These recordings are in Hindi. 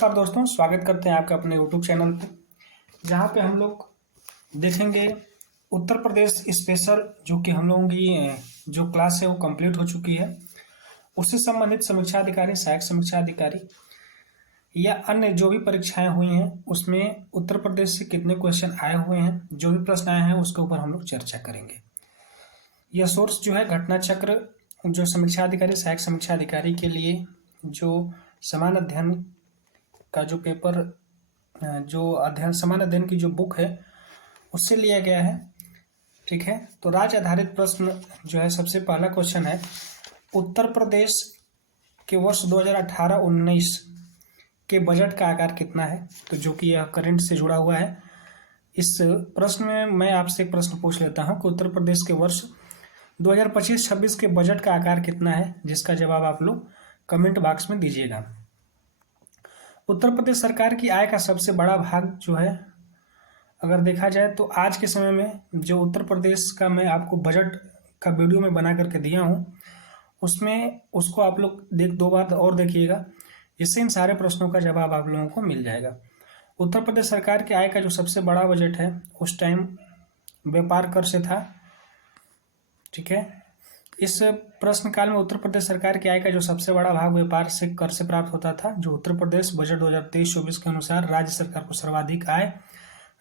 नमस्कार दोस्तों, स्वागत करते हैं आपका अपने YouTube चैनल पे, जहाँ पे हम लोग देखेंगे उत्तर प्रदेश स्पेशल। जो कि हम लोगों की जो क्लास है वो कंप्लीट हो चुकी है। उससे संबंधित समीक्षा अधिकारी, सहायक समीक्षा अधिकारी या अन्य जो भी परीक्षाएं हुई हैं उसमें उत्तर प्रदेश से कितने क्वेश्चन आए हुए हैं, जो भी प्रश्न आए हैं उसके ऊपर हम लोग चर्चा करेंगे। यह सोर्स जो है घटना चक्र, जो समीक्षा अधिकारी, सहायक समीक्षा अधिकारी के लिए जो समान अध्ययन का जो पेपर, जो अध्ययन समान अध्ययन की जो बुक है उससे लिया गया है। ठीक है, तो राज्य आधारित प्रश्न जो है, सबसे पहला क्वेश्चन है उत्तर प्रदेश के वर्ष 2018-19 के बजट का आकार कितना है। तो जो कि यह करंट से जुड़ा हुआ है। इस प्रश्न में मैं आपसे एक प्रश्न पूछ लेता हूं कि उत्तर प्रदेश के वर्ष 2025-26 के बजट का आकार कितना है, जिसका जवाब आप लोग कमेंट बॉक्स में दीजिएगा। उत्तर प्रदेश सरकार की आय का सबसे बड़ा भाग जो है, अगर देखा जाए तो आज के समय में जो उत्तर प्रदेश का मैं आपको बजट का वीडियो में बना करके दिया हूं, उसमें उसको आप लोग दो बार और देखिएगा। इससे इन सारे प्रश्नों का जवाब आप लोगों को मिल जाएगा। उत्तर प्रदेश सरकार की आय का जो सबसे बड़ा बजट है उस टाइम व्यापार कर से था। ठीक है, इस प्रश्न काल में उत्तर प्रदेश सरकार की आय का जो सबसे बड़ा भाग व्यापार से कर से प्राप्त होता था। जो उत्तर प्रदेश बजट 2023-24 के अनुसार राज्य सरकार को सर्वाधिक आय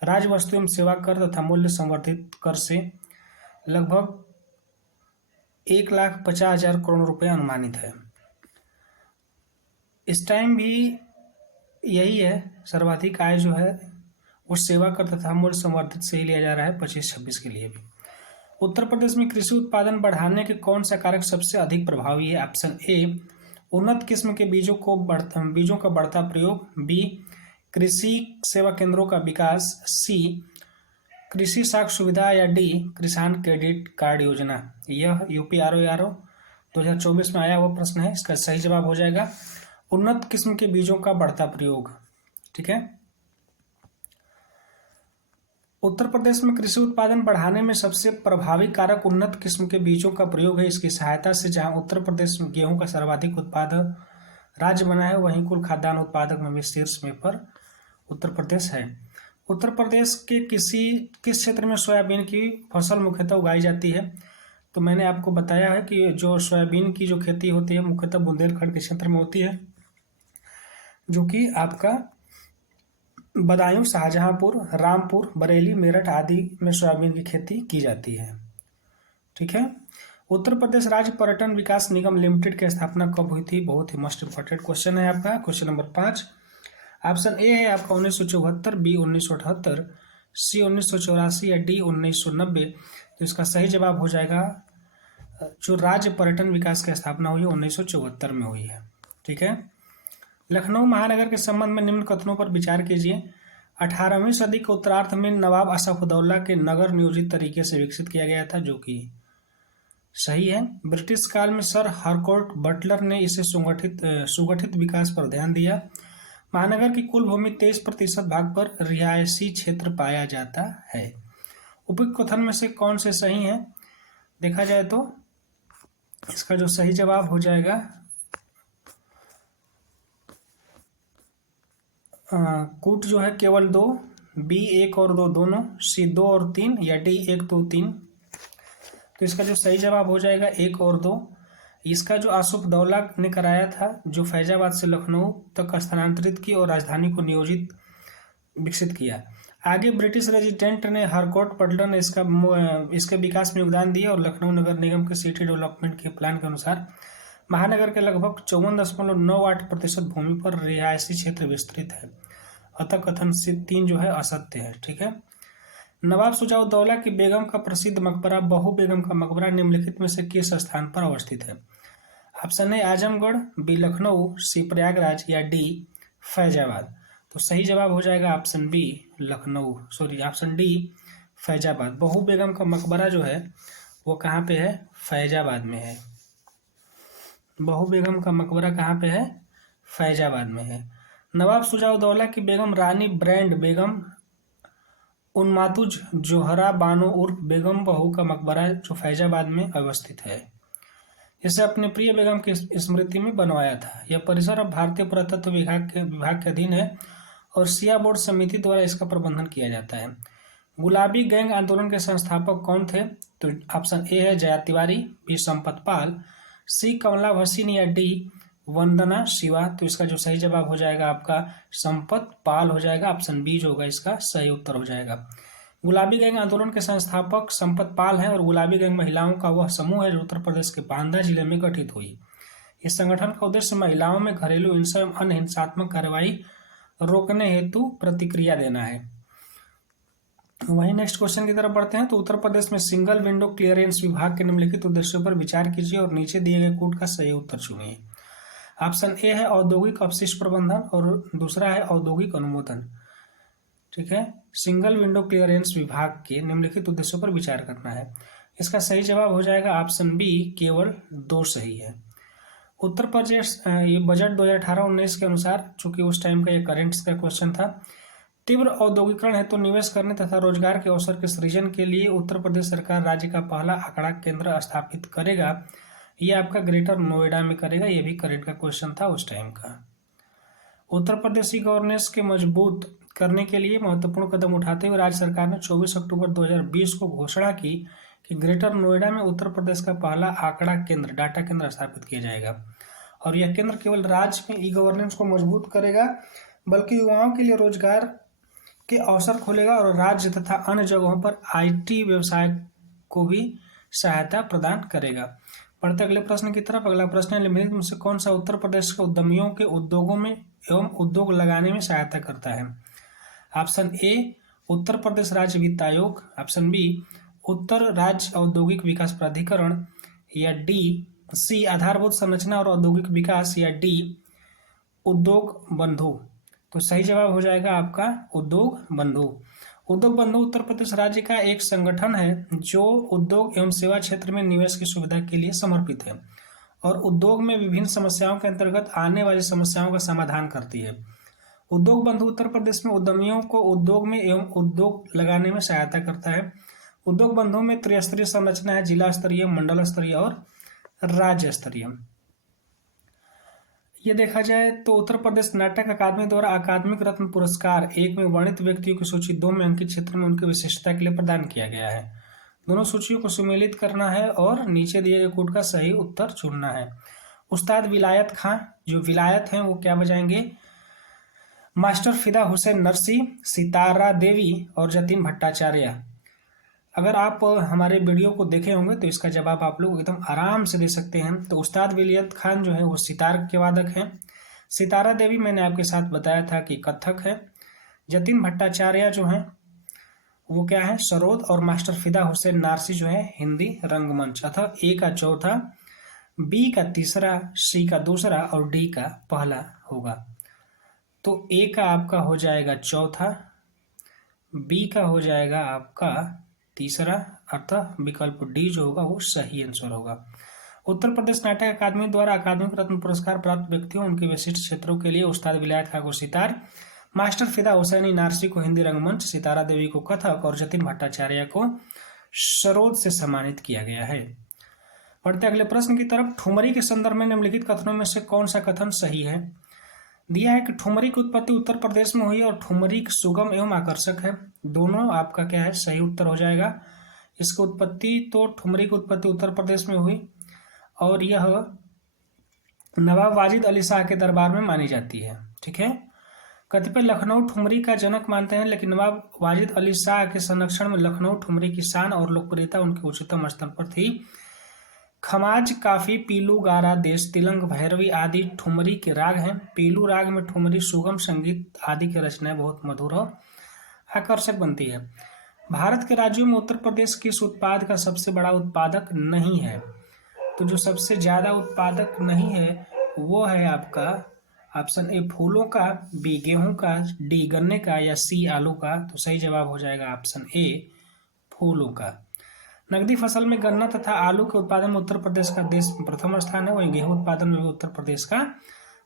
राज्य वस्तु एवं सेवा कर तथा मूल्य संवर्धित कर से लगभग 1,50,000 करोड़ रुपए अनुमानित है। इस टाइम भी यही है, सर्वाधिक आय जो है वो सेवा कर तथा मूल्य संवर्धित से ही लिया जा रहा है 25-26 के लिए भी। उत्तर प्रदेश में कृषि उत्पादन बढ़ाने के कौन सा कारक सबसे अधिक प्रभावी है। ऑप्शन ए, उन्नत किस्म के बीजों का बढ़ता प्रयोग। बी, कृषि सेवा केंद्रों का विकास। सी, कृषि साख सुविधा। या डी, किसान क्रेडिट कार्ड योजना। यह यूपी आरओ 2024 में आया हुआ प्रश्न है। इसका सही जवाब हो जाएगा उन्नत किस्म के बीजों का बढ़ता प्रयोग। ठीक है, उत्तर प्रदेश में कृषि उत्पादन बढ़ाने में सबसे प्रभावी कारक उन्नत किस्म के बीजों का प्रयोग है। इसकी सहायता से जहां उत्तर प्रदेश में गेहूं का सर्वाधिक उत्पादक राज्य बना है, वहीं कुल खाद्यान्न उत्पादक में भी शीर्ष में पर उत्तर प्रदेश है। उत्तर प्रदेश के किस क्षेत्र में सोयाबीन की फसल मुख्यतः उगाई जाती है। तो मैंने आपको बताया है कि जो सोयाबीन की जो खेती होती है मुख्यतः बुंदेलखंड के क्षेत्र में होती है, जो कि आपका बदायूं, शाहजहांपुर, रामपुर, बरेली, मेरठ आदि में सोयाबीन की खेती की जाती है। ठीक है, उत्तर प्रदेश राज्य पर्यटन विकास निगम लिमिटेड की स्थापना कब हुई थी। बहुत ही मोस्ट इंपॉर्टेंट क्वेश्चन है आपका। क्वेश्चन नंबर 5, ऑप्शन ए है आपका 1974, बी 1978, सी 1984 या डी 1990। तो इसका सही जवाब हो जाएगा जो राज्य पर्यटन विकास की स्थापना हुई है 1974 में हुई है। ठीक है, लखनऊ महानगर के संबंध में निम्न कथनों पर विचार कीजिए। 18वीं सदी के उत्तरार्ध में नवाब असफउद्दौला के नगर नियोजित तरीके से विकसित किया गया था, जो कि सही है। ब्रिटिश काल में सर हार्कोर्ट बटलर ने इसे सुगठित विकास पर ध्यान दिया। महानगर की कुल भूमि 23% भाग पर रिहायशी क्षेत्र पाया जाता है। उपयुक्त कथन में से कौन से सही हैं, देखा जाए तो इसका जो सही जवाब हो जाएगा कूट जो है केवल 2, बी 1 और 2 दोनों, सी 2 और 3 या डी 1 2 3। तो इसका जो सही जवाब हो जाएगा 1 और 2। इसका जो असफउद्दौला ने कराया था, जो फैजाबाद से लखनऊ तक स्थानांतरित की और राजधानी को नियोजित विकसित किया। आगे ब्रिटिश रेजिडेंट ने हार्कोर्ट बटलर ने इसके विकास में योगदान दिया और लखनऊ नगर निगम के सिटी डेवलपमेंट के प्लान के अनुसार महानगर के लगभग 54.98% भूमि पर रिहायशी क्षेत्र विस्तृत है। अतः कथन से 3 जो है असत्य है। ठीक है, नवाब शुजाउद्दौला की बेगम का प्रसिद्ध मकबरा बहू बेगम का मकबरा निम्नलिखित में से किस स्थान पर अवस्थित है। Option A Azamgarh, B Lucknow, C Prayagraj या डी फैजाबाद। तो सही जवाब हो जाएगा option B option D Faizabad. Bahu Begum का मकबरा जो है वो कहाँ पे है, फैजाबाद में है। बहू बेगम का मकबरा कहाँ पे है, फैजाबाद में है। नवाब शुजाउद्दौला की बेगम रानी ब्रैंड बेगम उन्मातुज जोहरा बानो उर्फ बेगम बहू का मकबरा जो फैजाबाद में अवस्थित है। इसे अपने प्रिय बेगम की स्मृति में बनवाया था। यह परिसर अब भारतीय पुरातत्व विभाग के अधीन है और सिया बोर्ड समिति द्वारा इसका प्रबंधन किया जाता है। गुलाबी गैंग आंदोलन के संस्थापक कौन थे? तो ऑप्शन ए है जया तिवारी, बी संपत पाल, सी कमला भसीन या डी वंदना शिवा। तो इसका जो सही जवाब हो जाएगा आपका संपत पाल हो जाएगा। ऑप्शन बी जो होगा इसका सही उत्तर हो जाएगा। गुलाबी गैंग आंदोलन के संस्थापक संपत पाल हैं और गुलाबी गैंग महिलाओं का वह समूह है जो उत्तर प्रदेश के बांदा जिले में गठित हुई। इस संगठन का उद्देश्य महिलाओं में घरेलू हिंसा एवं अन्य हिंसात्मक कार्रवाई रोकने हेतु प्रतिक्रिया देना है। वहीं नेक्स्ट क्वेश्चन की तरफ बढ़ते हैं। तो उत्तर प्रदेश में सिंगल विंडो क्लियरेंस विभाग के निम्नलिखित उद्देश्यों पर विचार कीजिए और नीचे दिए गए कोड का सही उत्तर चुनिए। ऑप्शन ए है औद्योगिक अपशिष्ट प्रबंधन और दूसरा है औद्योगिक अनुमोदन। ठीक है, सिंगल विंडो क्लियरेंस विभाग के निम्नलिखित उद्देश्यों पर विचार करना है। इसका सही जवाब हो जाएगा ऑप्शन बी, केवल 2 सही है। उत्तर प्रदेश ये बजट 2018-19 के अनुसार, चूंकि उस टाइम का ये करेंट्स का क्वेश्चन था, तीव्र औद्योगिकरण हेतु निवेश करने तथा रोजगार के अवसर के सृजन के लिए उत्तर प्रदेश सरकार राज्य का पहला आंकड़ा केंद्र स्थापित करेगा। ये आपका ग्रेटर नोएडा में करेगा। ये भी करेंट का क्वेश्चन था उस टाइम का। उत्तर प्रदेश की गवर्नेंस के मजबूत करने के लिए महत्वपूर्ण कदम उठाते हुए राज्य सरकार ने 24 अक्टूबर 2020 को घोषणा की कि ग्रेटर नोएडा में उत्तर प्रदेश का पहला आंकड़ा केंद्र, डाटा केंद्र स्थापित किया जाएगा। और यह केंद्र केवल राज्य में ई गवर्नेंस को मजबूत करेगा, बल्कि युवाओं के लिए रोजगार के अवसर खोलेगा और राज्य तथा अन्य जगहों पर IT व्यवसाय को भी सहायता प्रदान करेगा। बढ़ते अगले प्रश्न की तरफ। अगला प्रश्न है, निम्नलिखित में से कौन सा उत्तर प्रदेश के उद्यमियों के उद्योगों में एवं उद्योग लगाने में सहायता करता है? ऑप्शन ए, उत्तर प्रदेश राज्य वित्त आयोग, ऑप्शन बी, उत्तर राज्य औद्योगिक विकास प्राधिकरण, या सी, आधारभूत संरचना और औद्योगिक विकास, या डी, उद्योग बंधु। तो सही जवाब हो जाएगा आपका उद्योग बंधु। उद्योग बंधु उत्तर प्रदेश राज्य का एक संगठन है जो उद्योग एवं सेवा क्षेत्र में निवेश की सुविधा के लिए समर्पित है और उद्योग में विभिन्न समस्याओं के अंतर्गत आने वाली समस्याओं का समाधान करती है। उद्योग बंधु उत्तर प्रदेश में उद्यमियों को उद्योग में एवं उद्योग लगाने में सहायता करता है। उद्योग बंधु में त्रिस्तरीय संरचना है, जिला स्तरीय, मंडल स्तरीय और राज्य स्तरीय। ये देखा जाए तो उत्तर प्रदेश नाटक अकादमी द्वारा अकादमिक रत्न पुरस्कार 1 में वर्णित व्यक्तियों की सूची 2 में अंकित क्षेत्र में उनकी विशिष्टता के लिए प्रदान किया गया है। दोनों सूचियों को सुमेलित करना है और नीचे दिए गए कोड का सही उत्तर चुनना है। उस्ताद विलायत खां, जो विलायत हैं वो क्या बजाएंगे? मास्टर फिदा हुसैन नरसी, सितारा देवी और जतिन भट्टाचार्य। अगर आप हमारे वीडियो को देखे होंगे तो इसका जवाब आप लोग एकदम आराम से दे सकते हैं। तो उस्ताद विलायत खान जो है वो सितार के वादक हैं। सितारा देवी मैंने आपके साथ बताया था कि कथक है। जतिन भट्टाचार्य जो हैं वो क्या है? सरोद। और मास्टर फिदा हुसैन नारसी जो है हिंदी रंगमंच। अतः ए का चौथा, बी का तीसरा, सी का दूसरा और डी का पहला होगा। तो ए का आपका हो जाएगा चौथा, बी का हो जाएगा आपका तीसरा, अर्थात विकल्प डी जो होगा वो सही आंसर होगा। उत्तर प्रदेश नाटक अकादमी द्वारा अकादमिक रत्न पुरस्कार प्राप्त व्यक्तियों उनके विशिष्ट क्षेत्रों के लिए उस्ताद विलायत खां को सितार, मास्टर फिदा हुसैन नारसी को हिंदी रंगमंच, सितारा देवी को कथक और जतिन भट्टाचार्य को सरोद से सम्मानित किया गया है। बढ़ते अगले प्रश्न की तरफ। ठुमरी के संदर्भ में निम्नलिखित कथनों में से कौन सा कथन सही है? दिया है कि ठुमरी की उत्पत्ति उत्तर प्रदेश में हुई और ठुमरी सुगम एवं आकर्षक है। दोनों आपका क्या है? सही उत्तर हो जाएगा। इसकी उत्पत्ति तो ठुमरी की उत्पत्ति उत्तर प्रदेश में हुई और यह नवाब वाजिद अली शाह के दरबार में मानी जाती है। ठीक है, कतिपय लखनऊ ठुमरी का जनक मानते हैं, लेकिन नवाब वाजिद अली शाह के संरक्षण में लखनऊ ठुमरी की शान और लोकप्रियता उनके उच्चतम स्तर पर थी। खमाज, काफी, पीलू, गारा, देश, तिलंग, भैरवी आदि ठुमरी के राग हैं। पीलू राग में ठुमरी सुगम संगीत आदि की रचनाएं बहुत मधुर और आकर्षक बनती है। भारत के राज्यों में उत्तर प्रदेश किस उत्पाद का सबसे बड़ा उत्पादक नहीं है? तो जो सबसे ज्यादा उत्पादक नहीं है वो है आपका ऑप्शन ए फूलों का, बी गेहूं का, डी गन्ने का, या सी आलू का। तो सही जवाब हो जाएगा ऑप्शन ए फूलों का। नकदी फसल में गन्ना तथा आलू के उत्पादन में उत्तर प्रदेश का देश में प्रथम स्थान है, वहीं गेहूं उत्पादन में भी उत्तर प्रदेश का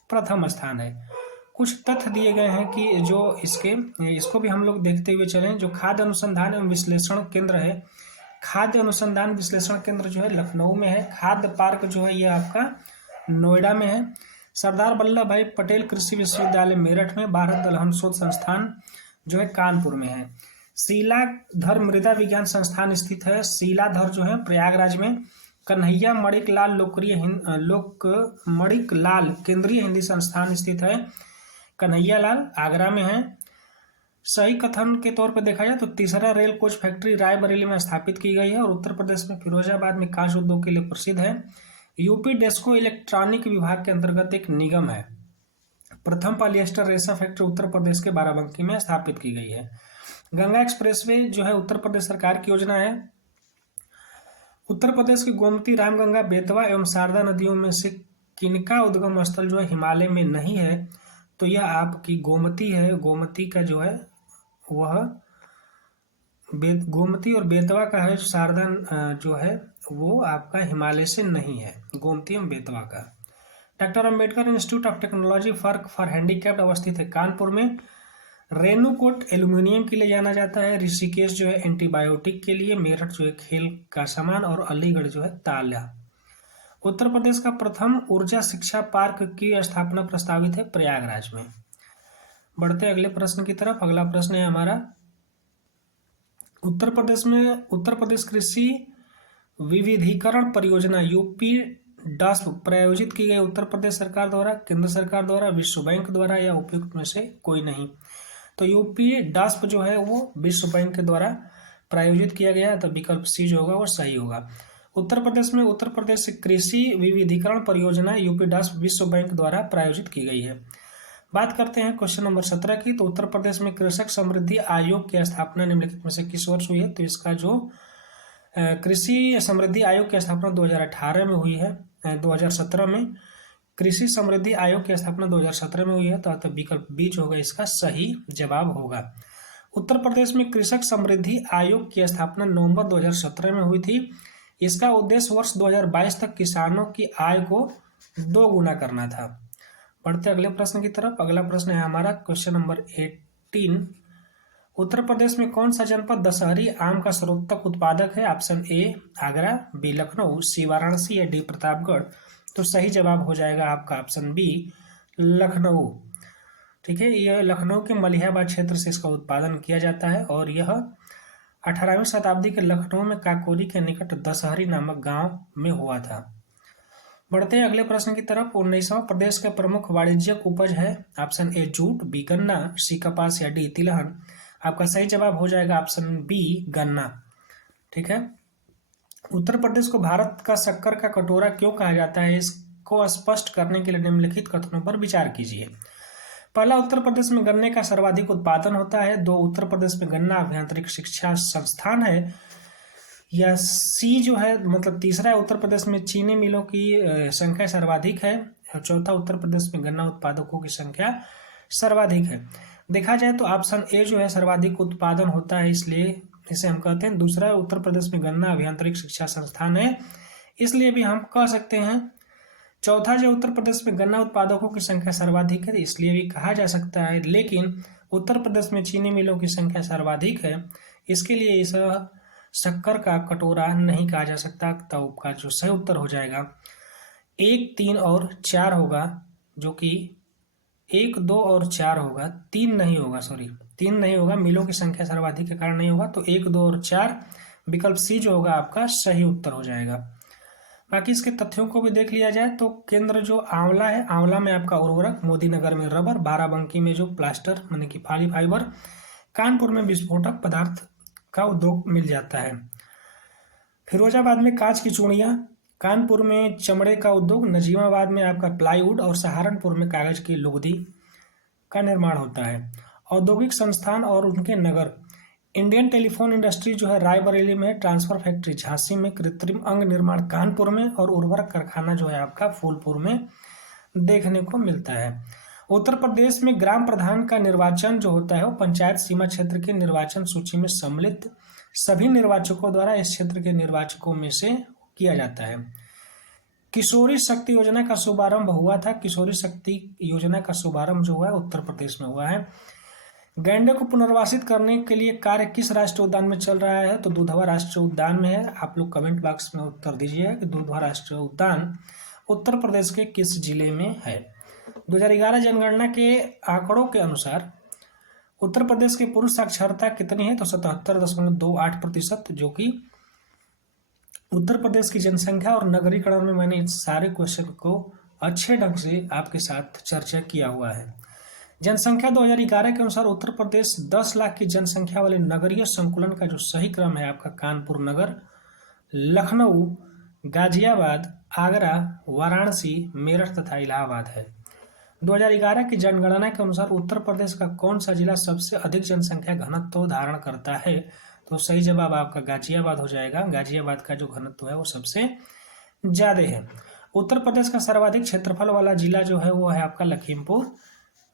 प्रथम स्थान है। कुछ तथ्य दिए गए हैं कि जो इसको भी हम लोग देखते हुए चलें। जो खाद्य अनुसंधान एवं विश्लेषण केंद्र है, खाद्य अनुसंधान विश्लेषण केंद्र जो है लखनऊ में है। खाद्य पार्क जो है ये आपका नोएडा में है। सरदार वल्लभ भाई पटेल कृषि विश्वविद्यालय मेरठ में। भारत दलहन शोध संस्थान जो है कानपुर में है। शीलाधर मृदा विज्ञान संस्थान स्थित है शीलाधर जो है प्रयागराज में। कन्हैया मणिक लाल मणिक लाल केंद्रीय हिंदी संस्थान स्थित है कन्हैया लाल आगरा में है। सही कथन के तौर पर देखा जाए तो तीसरा रेल कोच फैक्ट्री रायबरेली में स्थापित की गई है और उत्तर प्रदेश में फिरोजाबाद में कांच उद्योग के लिए प्रसिद्ध है। यूपी डेस्को इलेक्ट्रॉनिक विभाग के अंतर्गत एक निगम है। प्रथम पॉलिएस्टर रेशा फैक्ट्री उत्तर प्रदेश के बाराबंकी में स्थापित की गई है। गंगा एक्सप्रेसवे जो है उत्तर प्रदेश सरकार की योजना है। उत्तर प्रदेश की गोमती रामगंगा बेतवा एवं शारदा नदियों में से किनका उद्गम स्थल जो है हिमालय में नहीं है, तो यह आपकी गोमती है। गोमती का जो है वह गोमती और बेतवा का है। शारदा जो है वो आपका हिमालय से नहीं है, गोमती एवं बेतवा का। Doctor Ambedkar institute of technology for handicapped अवस्थित है कानपुर में। रेणुकूट एल्यूमिनियम के लिए जाना जाता है। ऋषिकेश जो है एंटीबायोटिक के लिए। मेरठ जो है खेल का सामान और अलीगढ़ जो है ताला। उत्तर प्रदेश का प्रथम ऊर्जा शिक्षा पार्क की स्थापना प्रस्तावित है प्रयागराज में। बढ़ते अगले प्रश्न की तरफ। अगला प्रश्न है हमारा उत्तर प्रदेश कृषि विविधीकरण परियोजना यूपी डास्प प्रायोजित की गई उत्तर प्रदेश सरकार द्वारा, केंद्र सरकार द्वारा, विश्व बैंक द्वारा या उपयुक्त में से कोई नहीं। तो यूपी डास्प जो है वो विश्व बैंक के द्वारा प्रायोजित किया गया है, तो विकल्प सी जो होगा वो सही होगा। उत्तर प्रदेश कृषि विविधीकरण परियोजना यूपी डास्प विश्व बैंक द्वारा प्रायोजित की गई है। बात करते हैं क्वेश्चन नंबर 17 की। तो उत्तर प्रदेश में कृषक समृद्धि आयोग की स्थापना निम्नलिखित में से किस वर्ष हुई है? तो इसका जो कृषि समृद्धि आयोग की स्थापना 2018 में हुई है। 2017 में कृषि समृद्धि आयोग की स्थापना 2017 में हुई है, तो विकल्प बी जो होगा इसका सही जवाब होगा। उत्तर प्रदेश में कृषक समृद्धि आयोग की स्थापना नवंबर 2017 में हुई थी। इसका उद्देश्य वर्ष 2022 तक किसानों की आय को 2 गुना करना था। बढ़ते अगले प्रश्न की तरफ। अगला प्रश्न है हमारा क्वेश्चन नंबर 18। उत्तर प्रदेश में कौन सा जनपद दशहरी आम का सर्वोत्तम उत्पादक है? Option A Agra, B Lucknow, C Varanasi या डी प्रतापगढ़। तो सही जवाब हो जाएगा आपका ऑप्शन बी लखनऊ। ठीक है, यह लखनऊ के मलिहाबाद क्षेत्र से इसका उत्पादन किया जाता है और यह 18वीं शताब्दी के लखनऊ में काकोरी के निकट दशहरी नामक गांव में हुआ था। बढ़ते हैं अगले प्रश्न की तरफ। 19वां प्रदेश का प्रमुख वाणिज्यिक उपज है? ऑप्शन ए जूट, बी गन्ना, सी कपास या डी तिलहन। आपका सही जवाब हो जाएगा ऑप्शन बी गन्ना। ठीक है, उत्तर प्रदेश को भारत का शक्कर का कटोरा क्यों कहा जाता है? इसको स्पष्ट करने के लिए निम्नलिखित कथनों पर विचार कीजिए। पहला, उत्तर प्रदेश में गन्ने का सर्वाधिक उत्पादन होता है। 2, उत्तर प्रदेश में गन्ना अभियांत्रिक शिक्षा संस्थान है। या सी जो है मतलब तीसरा है, उत्तर प्रदेश में चीनी मिलों की संख्या सर्वाधिक है। और चौथा, उत्तर प्रदेश में गन्ना उत्पादकों की संख्या सर्वाधिक है। देखा जाए तो ऑप्शन ए जो है सर्वाधिक उत्पादन होता है, इसलिए इसे हम कहते हैं। दूसरा, उत्तर प्रदेश में गन्ना अभियांत्रिक शिक्षा संस्थान है, इसलिए भी हम कह सकते हैं। चौथा, जो उत्तर प्रदेश में गन्ना उत्पादकों की संख्या सर्वाधिक है, इसलिए भी कहा जा सकता है। लेकिन उत्तर प्रदेश में चीनी मिलों की संख्या सर्वाधिक है, इसके लिए इस शक्कर का कटोरा नहीं कहा जा सकता। तब का जो सही उत्तर हो जाएगा 1, 3 और 4 होगा, जो कि 1, 2 और 4 होगा। 3 नहीं होगा, 3 नहीं होगा, मिलों की संख्या सर्वाधिक के कारण नहीं होगा। तो 1, 2 और 4 विकल्प सी जो होगा आपका सही उत्तर हो जाएगा। बाकी इसके तथ्यों को भी देख लिया जाए तो केंद्र जो आंवला है, आंवला में आपका उर्वरक, मोदीनगर में रबर, बाराबंकी में जो प्लास्टर माने कि पॉली फाइबर, कानपुर में विस्फोटक पदार्थ का उद्योग मिल जाता है। फिरोजाबाद में कांच की चूड़ियाँ, कानपुर में चमड़े का उद्योग, नजीमाबाद में आपका प्लाईवुड और सहारनपुर में कागज की लुगदी का निर्माण होता है। औद्योगिक संस्थान और उनके नगर, इंडियन टेलीफोन इंडस्ट्री जो है रायबरेली में, ट्रांसफर फैक्ट्री झांसी में, कृत्रिम अंग निर्माण कानपुर में और उर्वरक कारखाना जो है आपका फूलपुर में देखने को मिलता है। उत्तर प्रदेश में ग्राम प्रधान का निर्वाचन जो होता है वो पंचायत सीमा क्षेत्र के निर्वाचन सूची में सम्मिलित सभी निर्वाचकों द्वारा इस क्षेत्र के निर्वाचकों में से किया जाता है। किशोरी शक्ति योजना का शुभारंभ हुआ था। किशोरी शक्ति योजना का शुभारंभ जो हुआ है उत्तर प्रदेश में हुआ है। गैंडे को पुनर्वासित करने के लिए कार्य किस राष्ट्रीय उद्यान में चल रहा है? तो दुधवा राष्ट्रीय उद्यान में है। आप लोग कमेंट बॉक्स में उत्तर दीजिए कि दुधवा राष्ट्रीय उद्यान उत्तर प्रदेश के किस जिले में है। 2011 जनगणना के आंकड़ों के अनुसार उत्तर प्रदेश की पुरुष साक्षरता कितनी है? तो 77.28%, जो कि उत्तर प्रदेश की जनसंख्या और नगरीकरण में मैंने इन सारे क्वेश्चन को अच्छे ढंग से आपके साथ चर्चा किया हुआ है। जनसंख्या 2011 के अनुसार उत्तर प्रदेश 10 लाख की जनसंख्या वाले नगरीय संकुलन का जो सही क्रम है आपका कानपुर नगर, लखनऊ, गाजियाबाद, आगरा, वाराणसी, मेरठ तथा इलाहाबाद है। 2011 की जनगणना के अनुसार उत्तर प्रदेश का कौन सा जिला सबसे अधिक जनसंख्या घनत्व धारण करता है? तो सही जवाब आपका गाजियाबाद हो जाएगा। गाजियाबाद का जो घनत्व है वो सबसे ज्यादा है। उत्तर प्रदेश का सर्वाधिक क्षेत्रफल वाला जिला जो है वो है आपका लखीमपुर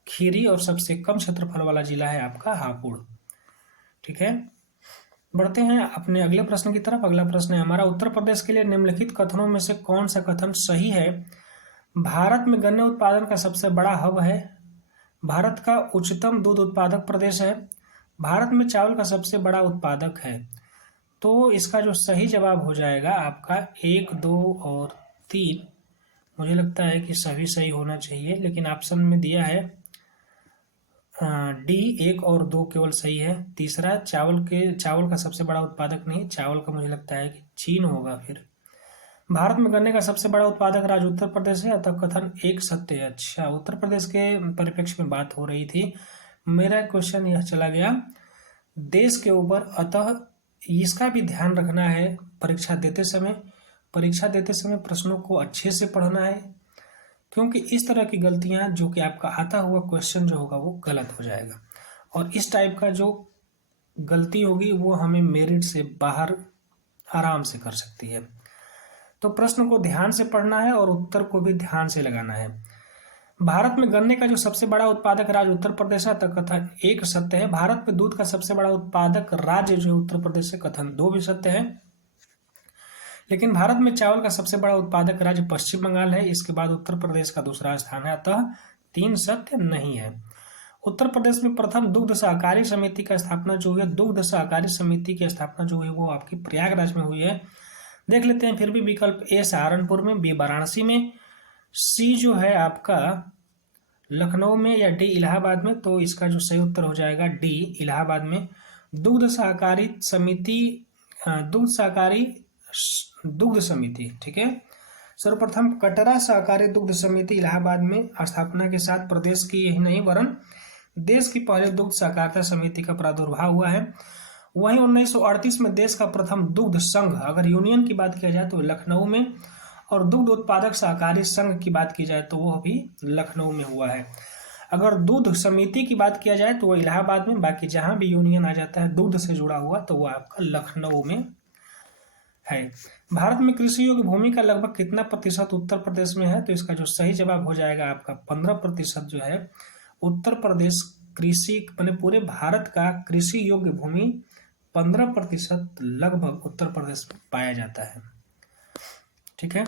खीरी, और सबसे कम क्षेत्रफल वाला जिला है आपका हापुड़। ठीक है, बढ़ते हैं अपने अगले प्रश्न की तरफ। अगला प्रश्न है हमारा, उत्तर प्रदेश के लिए निम्नलिखित कथनों में से कौन सा कथन सही है? भारत में गन्ने उत्पादन का सबसे बड़ा हब है, भारत का उच्चतम दूध उत्पादक प्रदेश है, भारत में चावल का सबसे बड़ा उत्पादक है। तो इसका जो सही जवाब हो जाएगा आपका 1, 2 और 3। मुझे लगता है कि सभी सही होना चाहिए, लेकिन ऑप्शन में दिया है डी 1 और 2 केवल सही है। तीसरा चावल का सबसे बड़ा उत्पादक नहीं, चावल का मुझे लगता है कि चीन होगा। फिर भारत में गन्ने का सबसे बड़ा उत्पादक राज्य उत्तर प्रदेश है, अतः कथन 1 सत्य है। अच्छा, उत्तर प्रदेश के परिप्रेक्ष्य में बात हो रही थी, मेरा क्वेश्चन यह चला गया देश के ऊपर, अतः इसका भी ध्यान रखना है परीक्षा देते समय प्रश्नों को अच्छे से पढ़ना है, क्योंकि इस तरह की गलतियां जो कि आपका आता हुआ क्वेश्चन जो होगा वो गलत हो जाएगा, और इस टाइप का जो गलती होगी वो हमें मेरिट से बाहर आराम से कर सकती है। तो प्रश्न को ध्यान से पढ़ना है और उत्तर को भी ध्यान से लगाना है। भारत में गन्ने का जो सबसे बड़ा उत्पादक राज्य उत्तर प्रदेश है, कथन 1 सत्य है। भारत में दूध का सबसे बड़ा उत्पादक राज्य जो उत्तर प्रदेश है, कथन 2 भी सत्य है। लेकिन भारत में चावल का सबसे बड़ा उत्पादक राज्य पश्चिम बंगाल है, इसके बाद उत्तर प्रदेश का दूसरा स्थान है, अतः 3 सत्य नहीं है। उत्तर प्रदेश में प्रथम दुग्ध सहकारी समिति का स्थापना जो हुई है, दुग्ध सहकारी समिति की स्थापना जो हुई वो आपकी प्रयागराज में हुई है। देख लेते हैं फिर भी विकल्प ए सहारनपुर में, बी वाराणसी में, सी जो है आपका लखनऊ में, या डी इलाहाबाद में। तो इसका जो सही उत्तर हो जाएगा डी इलाहाबाद में। दुग्ध सहकारी समिति, ठीक है। सर्वप्रथम कटरा सहकारी दुग्ध समिति इलाहाबाद में स्थापना के साथ प्रदेश की यही नहीं वरन देश की पहले दुग्ध सहकारिता समिति का प्रादुर्भाव हुआ है। वहीं 1938 में देश का प्रथम दुग्ध संघ, अगर यूनियन की बात किया जाए तो लखनऊ में, और दुग्ध उत्पादक सहकारी संघ की बात की जाए तो वह भी लखनऊ में हुआ है। अगर दूध समिति की बात किया जाए तो वो इलाहाबाद में, बाकी जहां भी यूनियन आ जाता है दूध से जुड़ा हुआ तो वो आपका लखनऊ में है। भारत में कृषि योग्य भूमि का लगभग कितना प्रतिशत उत्तर प्रदेश में है? तो इसका जो सही जवाब हो जाएगा आपका 15% जो है उत्तर प्रदेश कृषि, मैंने पूरे भारत का कृषि योग्य भूमि 15% लगभग उत्तर प्रदेश में पाया जाता है। ठीक है,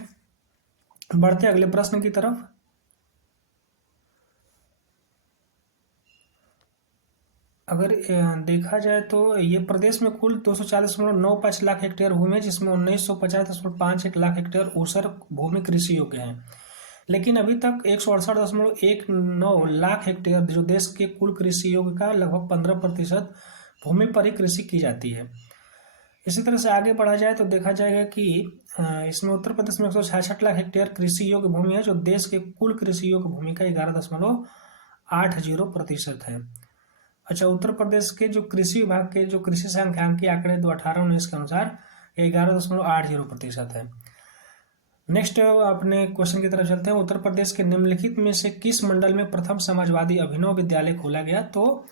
बढ़ते अगले प्रश्न की तरफ। अगर देखा जाए तो ये प्रदेश में कुल 240.95 लाख हेक्टेयर भूमि है, जिसमें 1950.51 लाख हेक्टेयर ऊसर भूमि कृषि योग्य है। लेकिन अभी तक 168.19 लाख हेक्टेयर जो देश के कुल कृषि योग्य का लगभग 15% भूमि पर ही कृषि की जाती है। इसी तरह से आगे बढ़ा जाए तो देखा जाएगा कि इसमें उत्तर प्रदेश में 166 लाख हेक्टेयर कृषि योग्य भूमि है, जो देश के कुल कृषि योग्य भूमि का 11.80% है। अच्छा, उत्तर प्रदेश के जो कृषि विभाग के जो कृषि सांख्यिकी आंकड़े 2018-19 के अनुसार 11.80% है। नेक्स्ट अपने क्वेश्चन की तरफ चलते हैं। उत्तर प्रदेश के निम्नलिखित में से किस मंडल में प्रथम समाजवादी अभिनव विद्यालय खोला गया? तो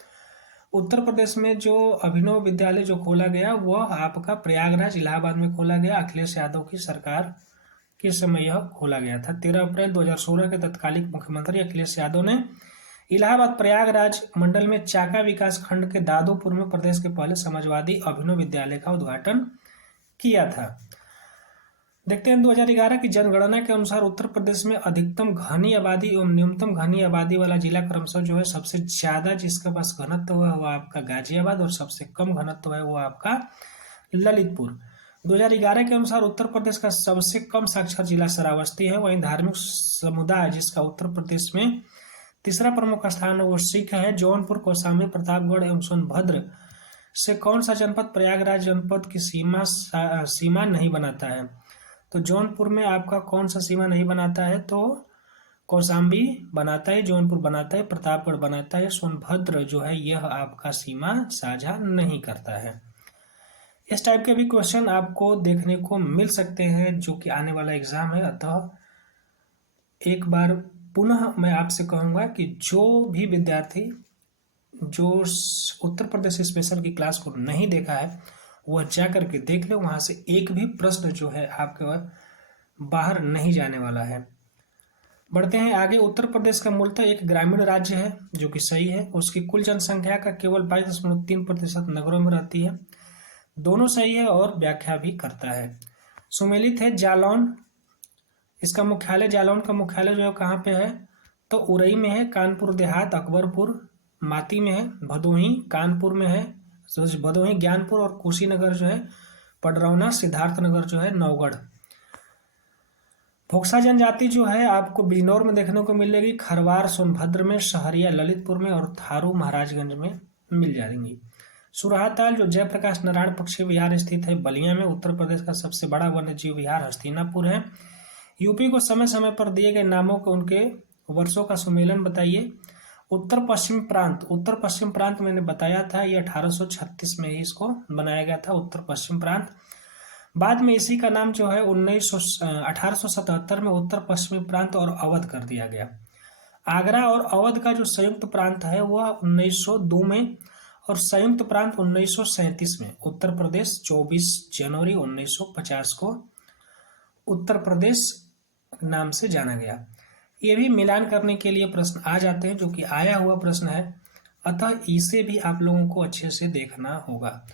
उत्तर प्रदेश में जो अभिनव विद्यालय जो खोला गया वह आपका प्रयागराज इलाहाबाद में खोला गया। अखिलेश यादव की सरकार के समय यह खोला गया था। 13 अप्रैल 2016 के तत्कालीन मुख्यमंत्री अखिलेश यादव ने इलाहाबाद प्रयागराज मंडल में चाका विकास खंड के दादोपुर में प्रदेश के पहले समाजवादी अभिनव विद्यालय का उद्घाटन किया था। देखते हैं 2011 की जनगणना के अनुसार उत्तर प्रदेश में अधिकतम घनी आबादी एवं न्यूनतम घनी आबादी वाला जिला क्रमशः जो है सबसे ज्यादा जिसका पास घनत्व है वो आपका गाजियाबाद और सबसे कम घनत्व है वो आपका ललितपुर। 2011 के अनुसार उत्तर प्रदेश का सबसे कम साक्षर जिला श्रावस्ती है। वहीं धार्मिक समुदाय जिसका उत्तर प्रदेश में तीसरा प्रमुख स्थान है वो सिख है। जौनपुर, कौशाम्बी, प्रतापगढ़ एवं सोनभद्र से कौन सा जनपद प्रयागराज जनपद की सीमा नहीं बनाता है? तो जौनपुर में आपका कौन सा सीमा नहीं बनाता है? तो कौशाम्बी बनाता है, जौनपुर बनाता है, प्रतापगढ़ बनाता है, सोनभद्र जो है यह आपका सीमा साझा नहीं करता है। इस टाइप के भी क्वेश्चन आपको देखने को मिल सकते हैं जो कि आने वाला एग्जाम है। अतः एक बार पुनः मैं आपसे कहूँगा कि जो भी विद्यार्थी जो उत्तर प्रदेश स्पेशल की क्लास को नहीं देखा है वह जा करके देख ले, वहाँ से एक भी प्रश्न जो है आपके बाहर नहीं जाने वाला है। बढ़ते हैं आगे। उत्तर प्रदेश का मूलतः एक ग्रामीण राज्य है जो कि सही है। उसकी कुल जनसंख्या का केवल 22.3% नगरों में रहती है। दोनों सही है और व्याख्या भी करता है। सुमेलित है जालौन, इसका मुख्यालय, जालौन का मुख्यालय जो है कहाँ पे है? तो उरई में है। कानपुर देहात अकबरपुर माती में है। भदोही कानपुर में है। भदोही ज्ञानपुर और कुशीनगर जो है पडरौना, सिद्धार्थनगर जो है नौगढ़। फोक्सा जनजाति जो है आपको बिजनौर में देखने को मिलेगी, खरवार सोनभद्र में, सहरिया ललितपुर में और थारू महाराजगंज में मिल जाएंगी। सुरहाताल जो जयप्रकाश नारायण पक्षी विहार स्थित है बलिया में। उत्तर प्रदेश का सबसे बड़ा वन्य जीव विहार हस्तिनापुर है। यूपी को समय समय पर दिए गए नामों के उनके वर्षों का सुमेलन बताइए। उत्तर पश्चिम प्रांत मैंने बताया था, ये 1836 में ही इसको बनाया गया था, उत्तर पश्चिम प्रांत। बाद में इसी का नाम जो है 1877 में उत्तर पश्चिमी प्रांत और अवध कर दिया गया। आगरा और अवध का जो संयुक्त प्रांत है वह 1902 में और संयुक्त प्रांत 1937 में। उत्तर प्रदेश 24 जनवरी 1950 को उत्तर प्रदेश नाम से जाना गया। ये भी मिलान करने के लिए प्रश्न आ जाते हैं जो कि आया हुआ प्रश्न है, अतः इसे भी आप लोगों को अच्छे से देखना होगा।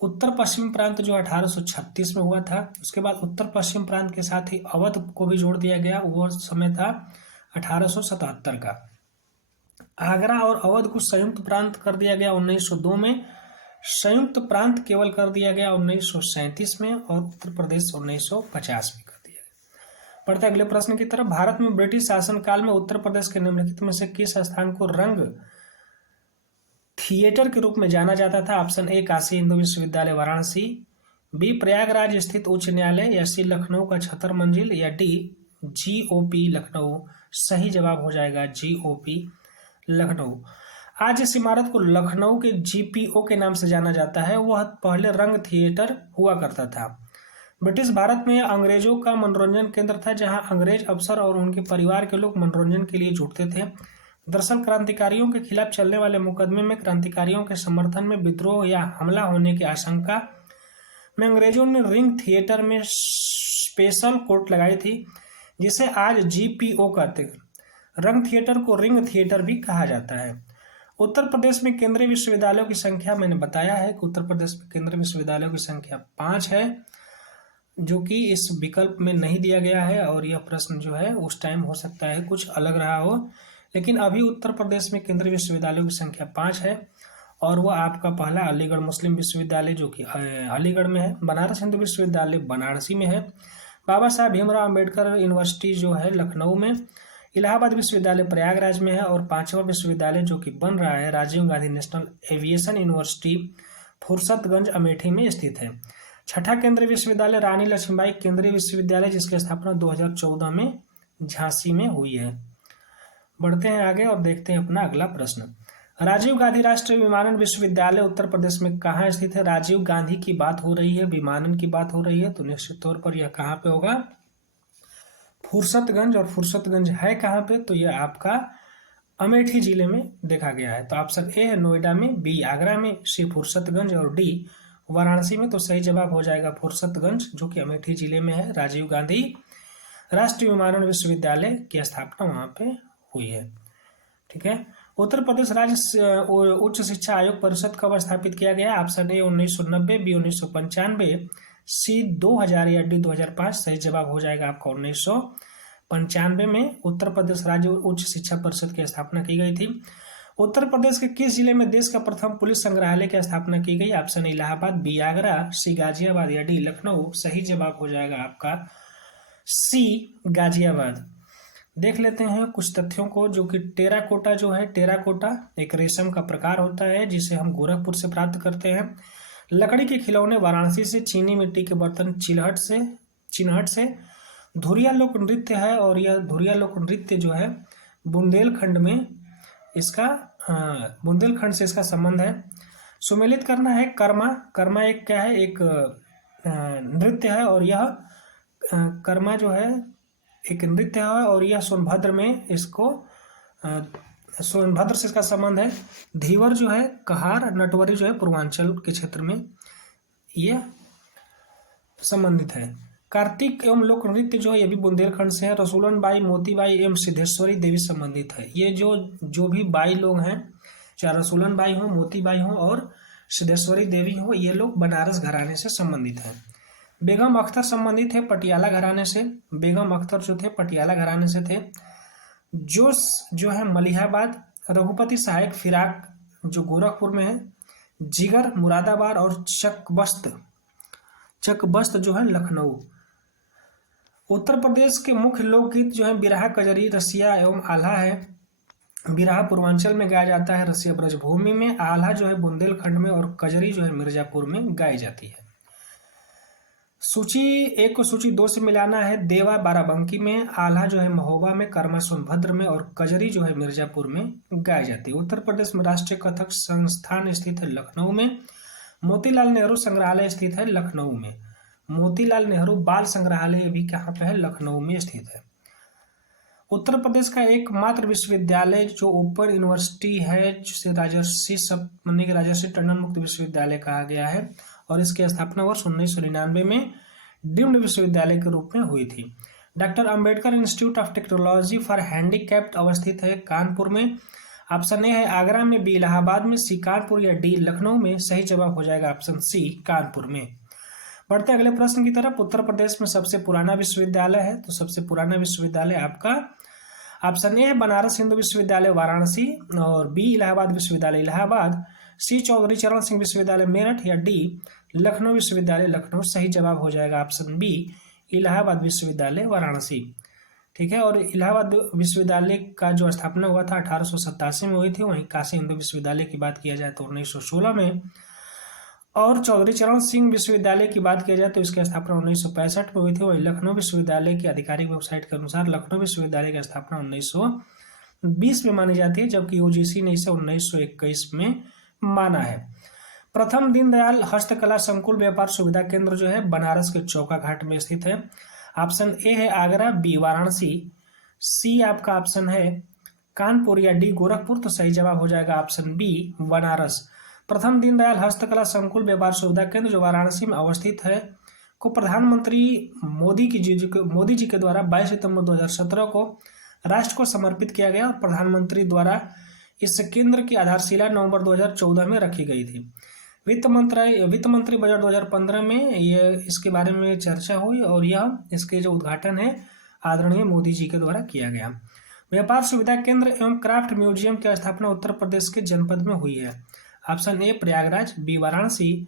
उत्तर पश्चिम प्रांत जो 1836 में हुआ था, उसके बाद उत्तर पश्चिम प्रांत के साथ ही अवध को भी जोड़ दिया गया, वो समय था 1877 का। आगरा और अवध को संयुक्त प्रांत कर दिया गया 1902 में, संयुक्त प्रांत केवल कर दिया गया 1937 में और उत्तर प्रदेश 1950 में कर दिया गया। बढ़ते अगले प्रश्न की तरफ। भारत में ब्रिटिश शासनकाल में उत्तर प्रदेश के निम्नलिखित में से किस स्थान को रंग थिएटर के रूप में जाना जाता था? ऑप्शन ए काशी हिंदू विश्वविद्यालय वाराणसी, बी प्रयागराज स्थित उच्च न्यायालय, या सी लखनऊ का छतर मंजिल, या डी जीओपी लखनऊ। सही जवाब हो जाएगा जीओपी लखनऊ। आज इस इमारत को लखनऊ के जीपीओ के नाम से जाना जाता है। वह पहले रंग थिएटर हुआ करता था। ब्रिटिश भारत में अंग्रेजों का मनोरंजन केंद्र था, जहां अंग्रेज अफसर और उनके परिवार के लोग मनोरंजन के लिए जुटते थे। दरअसल क्रांतिकारियों के खिलाफ चलने वाले मुकदमे में क्रांतिकारियों के समर्थन में विद्रोह या हमला होने की आशंका में अंग्रेजों ने रिंग थिएटर में स्पेशल कोर्ट लगाई थी, जिसे आज जीपीओ कहते हैं। रंग थिएटर को रिंग थिएटर भी कहा जाता है। उत्तर प्रदेश में केंद्रीय विश्वविद्यालयों की संख्या मैंने बताया है कि उत्तर प्रदेश में केंद्रीय विश्वविद्यालयों की संख्या 5 है, जो कि इस विकल्प में नहीं दिया गया है। और यह प्रश्न जो है उस टाइम हो सकता है कुछ अलग रहा हो, लेकिन अभी उत्तर प्रदेश में केंद्रीय विश्वविद्यालयों की संख्या 5 है। और वह आपका पहला अलीगढ़ मुस्लिम विश्वविद्यालय जो कि अलीगढ़ में है, बनारस हिंदू विश्वविद्यालय बनारसी में है, बाबा साहेब भीमराव अम्बेडकर यूनिवर्सिटी जो है लखनऊ में, इलाहाबाद विश्वविद्यालय प्रयागराज में है, और 5वां विश्वविद्यालय जो कि बन रहा है Rajiv Gandhi national aviation university Fursatganj Amethi में स्थित है। छठा केंद्रीय विश्वविद्यालय रानी लक्ष्मीबाई केंद्रीय विश्वविद्यालय, जिसकी स्थापना 2014 में झांसी में हुई है। बढ़ते हैं आगे और देखते हैं अपना अगला प्रश्न। राजीव गांधी राष्ट्रीय विमानन विश्वविद्यालय उत्तर प्रदेश में कहाँ स्थित है? राजीव गांधी की बात हो रही है, विमानन की बात हो रही है, तो निश्चित तौर पर यह कहाँ पे होगा? फुर्सतगंज। और फुर्सतगंज है कहाँ पे? तो यह आपका अमेठी जिले में देखा गया है। तो ऑप्शन ए है नोएडा में, बी आगरा में, सी फुर्सतगंज और डी वाराणसी में। तो सही जवाब हो जाएगा फुर्सतगंज, जो कि अमेठी जिले में है। राजीव गांधी राष्ट्रीय विमानन विश्वविद्यालय की स्थापना वहां पे हुई है। ठीक है। उत्तर प्रदेश राज्य उच्च शिक्षा आयोग परिषद कब स्थापित किया गया? ऑप्शन ए 1990, बी 1995, सी 2000 या डी 2005। सही जवाब हो जाएगा आपका 1995 में उत्तर प्रदेश राज्य उच्च शिक्षा परिषद की स्थापना की गई थी। उत्तर प्रदेश के किस जिले में देश का प्रथम पुलिस संग्रहालय की स्थापना की गई? ऑप्शन इलाहाबाद, बी आगरा, सी गाजियाबाद या डी लखनऊ। सही जवाब हो जाएगा आपका सी गाजियाबाद। देख लेते हैं कुछ तथ्यों को, जो कि टेराकोटा जो है, टेराकोटा एक रेशम का प्रकार होता है जिसे हम गोरखपुर से प्राप्त करते हैं। लकड़ी के खिलौने वाराणसी से, चीनी मिट्टी के बर्तन चिन्हट से। धुरिया लोक नृत्य है और यह धुरिया लोक नृत्य जो है बुंदेलखंड में इसका बुंदेलखंड से इसका संबंध है। सुमेलित करना है कर्मा। कर्मा एक क्या है, एक नृत्य है और यह कर्मा जो है एक नृत्य है और यह सोनभद्र में इसको सोनभद्र से इसका संबंध है। धीवर जो है कहार, नटवरी जो है पूर्वांचल के क्षेत्र में यह संबंधित है। कार्तिक एवं लोक नृत्य जो है ये भी बुंदेलखंड से है। रसूलन बाई, मोतीबाई एवं सिद्धेश्वरी देवी संबंधित है। ये जो भी बाई लोग हैं, चाहे रसूलन बाई हो, मोतीबाई हो और सिद्धेश्वरी देवी हो, ये लोग बनारस घराने से संबंधित हैं। बेगम अख्तर संबंधित है पटियाला घराने से। बेगम अख्तर जो थे पटियाला घराने से थे। जोश जो है मलिहाबाद। रघुपति सहायक फिराक जो गोरखपुर में है। जिगर मुरादाबाद और चकबस्त जो है लखनऊ। उत्तर प्रदेश के मुख्य लोकगीत जो है बिरहा, कजरी, रसिया एवं आल्हा है। बिरहा पूर्वांचल में गाया जाता है, रसिया ब्रजभूमि में, आल्हा जो है बुंदेलखंड में और कजरी जो है मिर्जापुर में गाई जाती है। सूची 1 को सूची 2 से मिलाना है। देवा बाराबंकी में, आल्हा जो है महोबा में, कर्मा सोनभद्र में और कजरी जो है मिर्जापुर में गाई जाती है। उत्तर प्रदेश में राष्ट्रीय कथक संस्थान स्थित है लखनऊ में। मोतीलाल नेहरू संग्रहालय स्थित है लखनऊ में। मोतीलाल नेहरू बाल संग्रहालय भी कहाँ पे है? लखनऊ में स्थित है। उत्तर प्रदेश का एकमात्र विश्वविद्यालय जो ओपन यूनिवर्सिटी है, जिसे राजर्षि टंडन मुक्त विश्वविद्यालय कहा गया है और इसकी स्थापना वर्ष 1999 में डीम्ड विश्वविद्यालय के रूप में हुई थी। Doctor Ambedkar institute of technology for handicapped अवस्थित है कानपुर में। ऑप्शन ए है आगरा में, बी इलाहाबाद में, सी कानपुर या डी लखनऊ में। सही जवाब हो जाएगा ऑप्शन सी कानपुर में। बढ़ते अगले प्रश्न की तरफ। उत्तर प्रदेश में सबसे पुराना विश्वविद्यालय है, तो सबसे पुराना विश्वविद्यालय आपका ऑप्शन ए है बनारस हिंदू विश्वविद्यालय वाराणसी और बी इलाहाबाद विश्वविद्यालय इलाहाबाद, सी चौधरी चरण सिंह विश्वविद्यालय मेरठ या डी लखनऊ विश्वविद्यालय लखनऊ। सही जवाब हो जाएगा ऑप्शन बी इलाहाबाद विश्वविद्यालय वाराणसी। ठीक है, और इलाहाबाद विश्वविद्यालय का जो स्थापना हुआ था 1887 में हुई थी। वहीं काशी हिंदू विश्वविद्यालय की बात किया जाए तो 1916 में, और चौधरी चरण सिंह विश्वविद्यालय की बात किया जाए तो इसकी स्थापना 1965 में हुई थी। वहीं लखनऊ विश्वविद्यालय की आधिकारिक वेबसाइट के अनुसार लखनऊ विश्वविद्यालय की स्थापना 1920 में मानी जाती है, जबकि यूजीसी ने इसे 1921 में माना है। प्रथम दीनदयाल हस्तकला संकुल व्यापार सुविधा केंद्र जो है बनारस के चौका घाट में स्थित है। ऑप्शन ए है आगरा, बी वाराणसी, सी आपका ऑप्शन है कानपुर या डी गोरखपुर। तो सही जवाब हो जाएगा ऑप्शन बी बनारस। प्रथम दीनदयाल हस्तकला संकुल व्यापार सुविधा केंद्र जो वाराणसी में अवस्थित है को प्रधानमंत्री मोदी जी के द्वारा 22 सितंबर 2017 को राष्ट्र को समर्पित किया गया और प्रधानमंत्री द्वारा इस केंद्र की आधारशिला नवंबर 2014 में रखी गई थी। वित्त मंत्री बजट 2015 में ये इसके बारे में चर्चा हुई और यह इसके जो उद्घाटन है आदरणीय मोदी जी के द्वारा किया गया। व्यापार सुविधा केंद्र एवं क्राफ्ट म्यूजियम की स्थापना उत्तर प्रदेश के जनपद में हुई है। Option A Prayagraj, B Varanasi,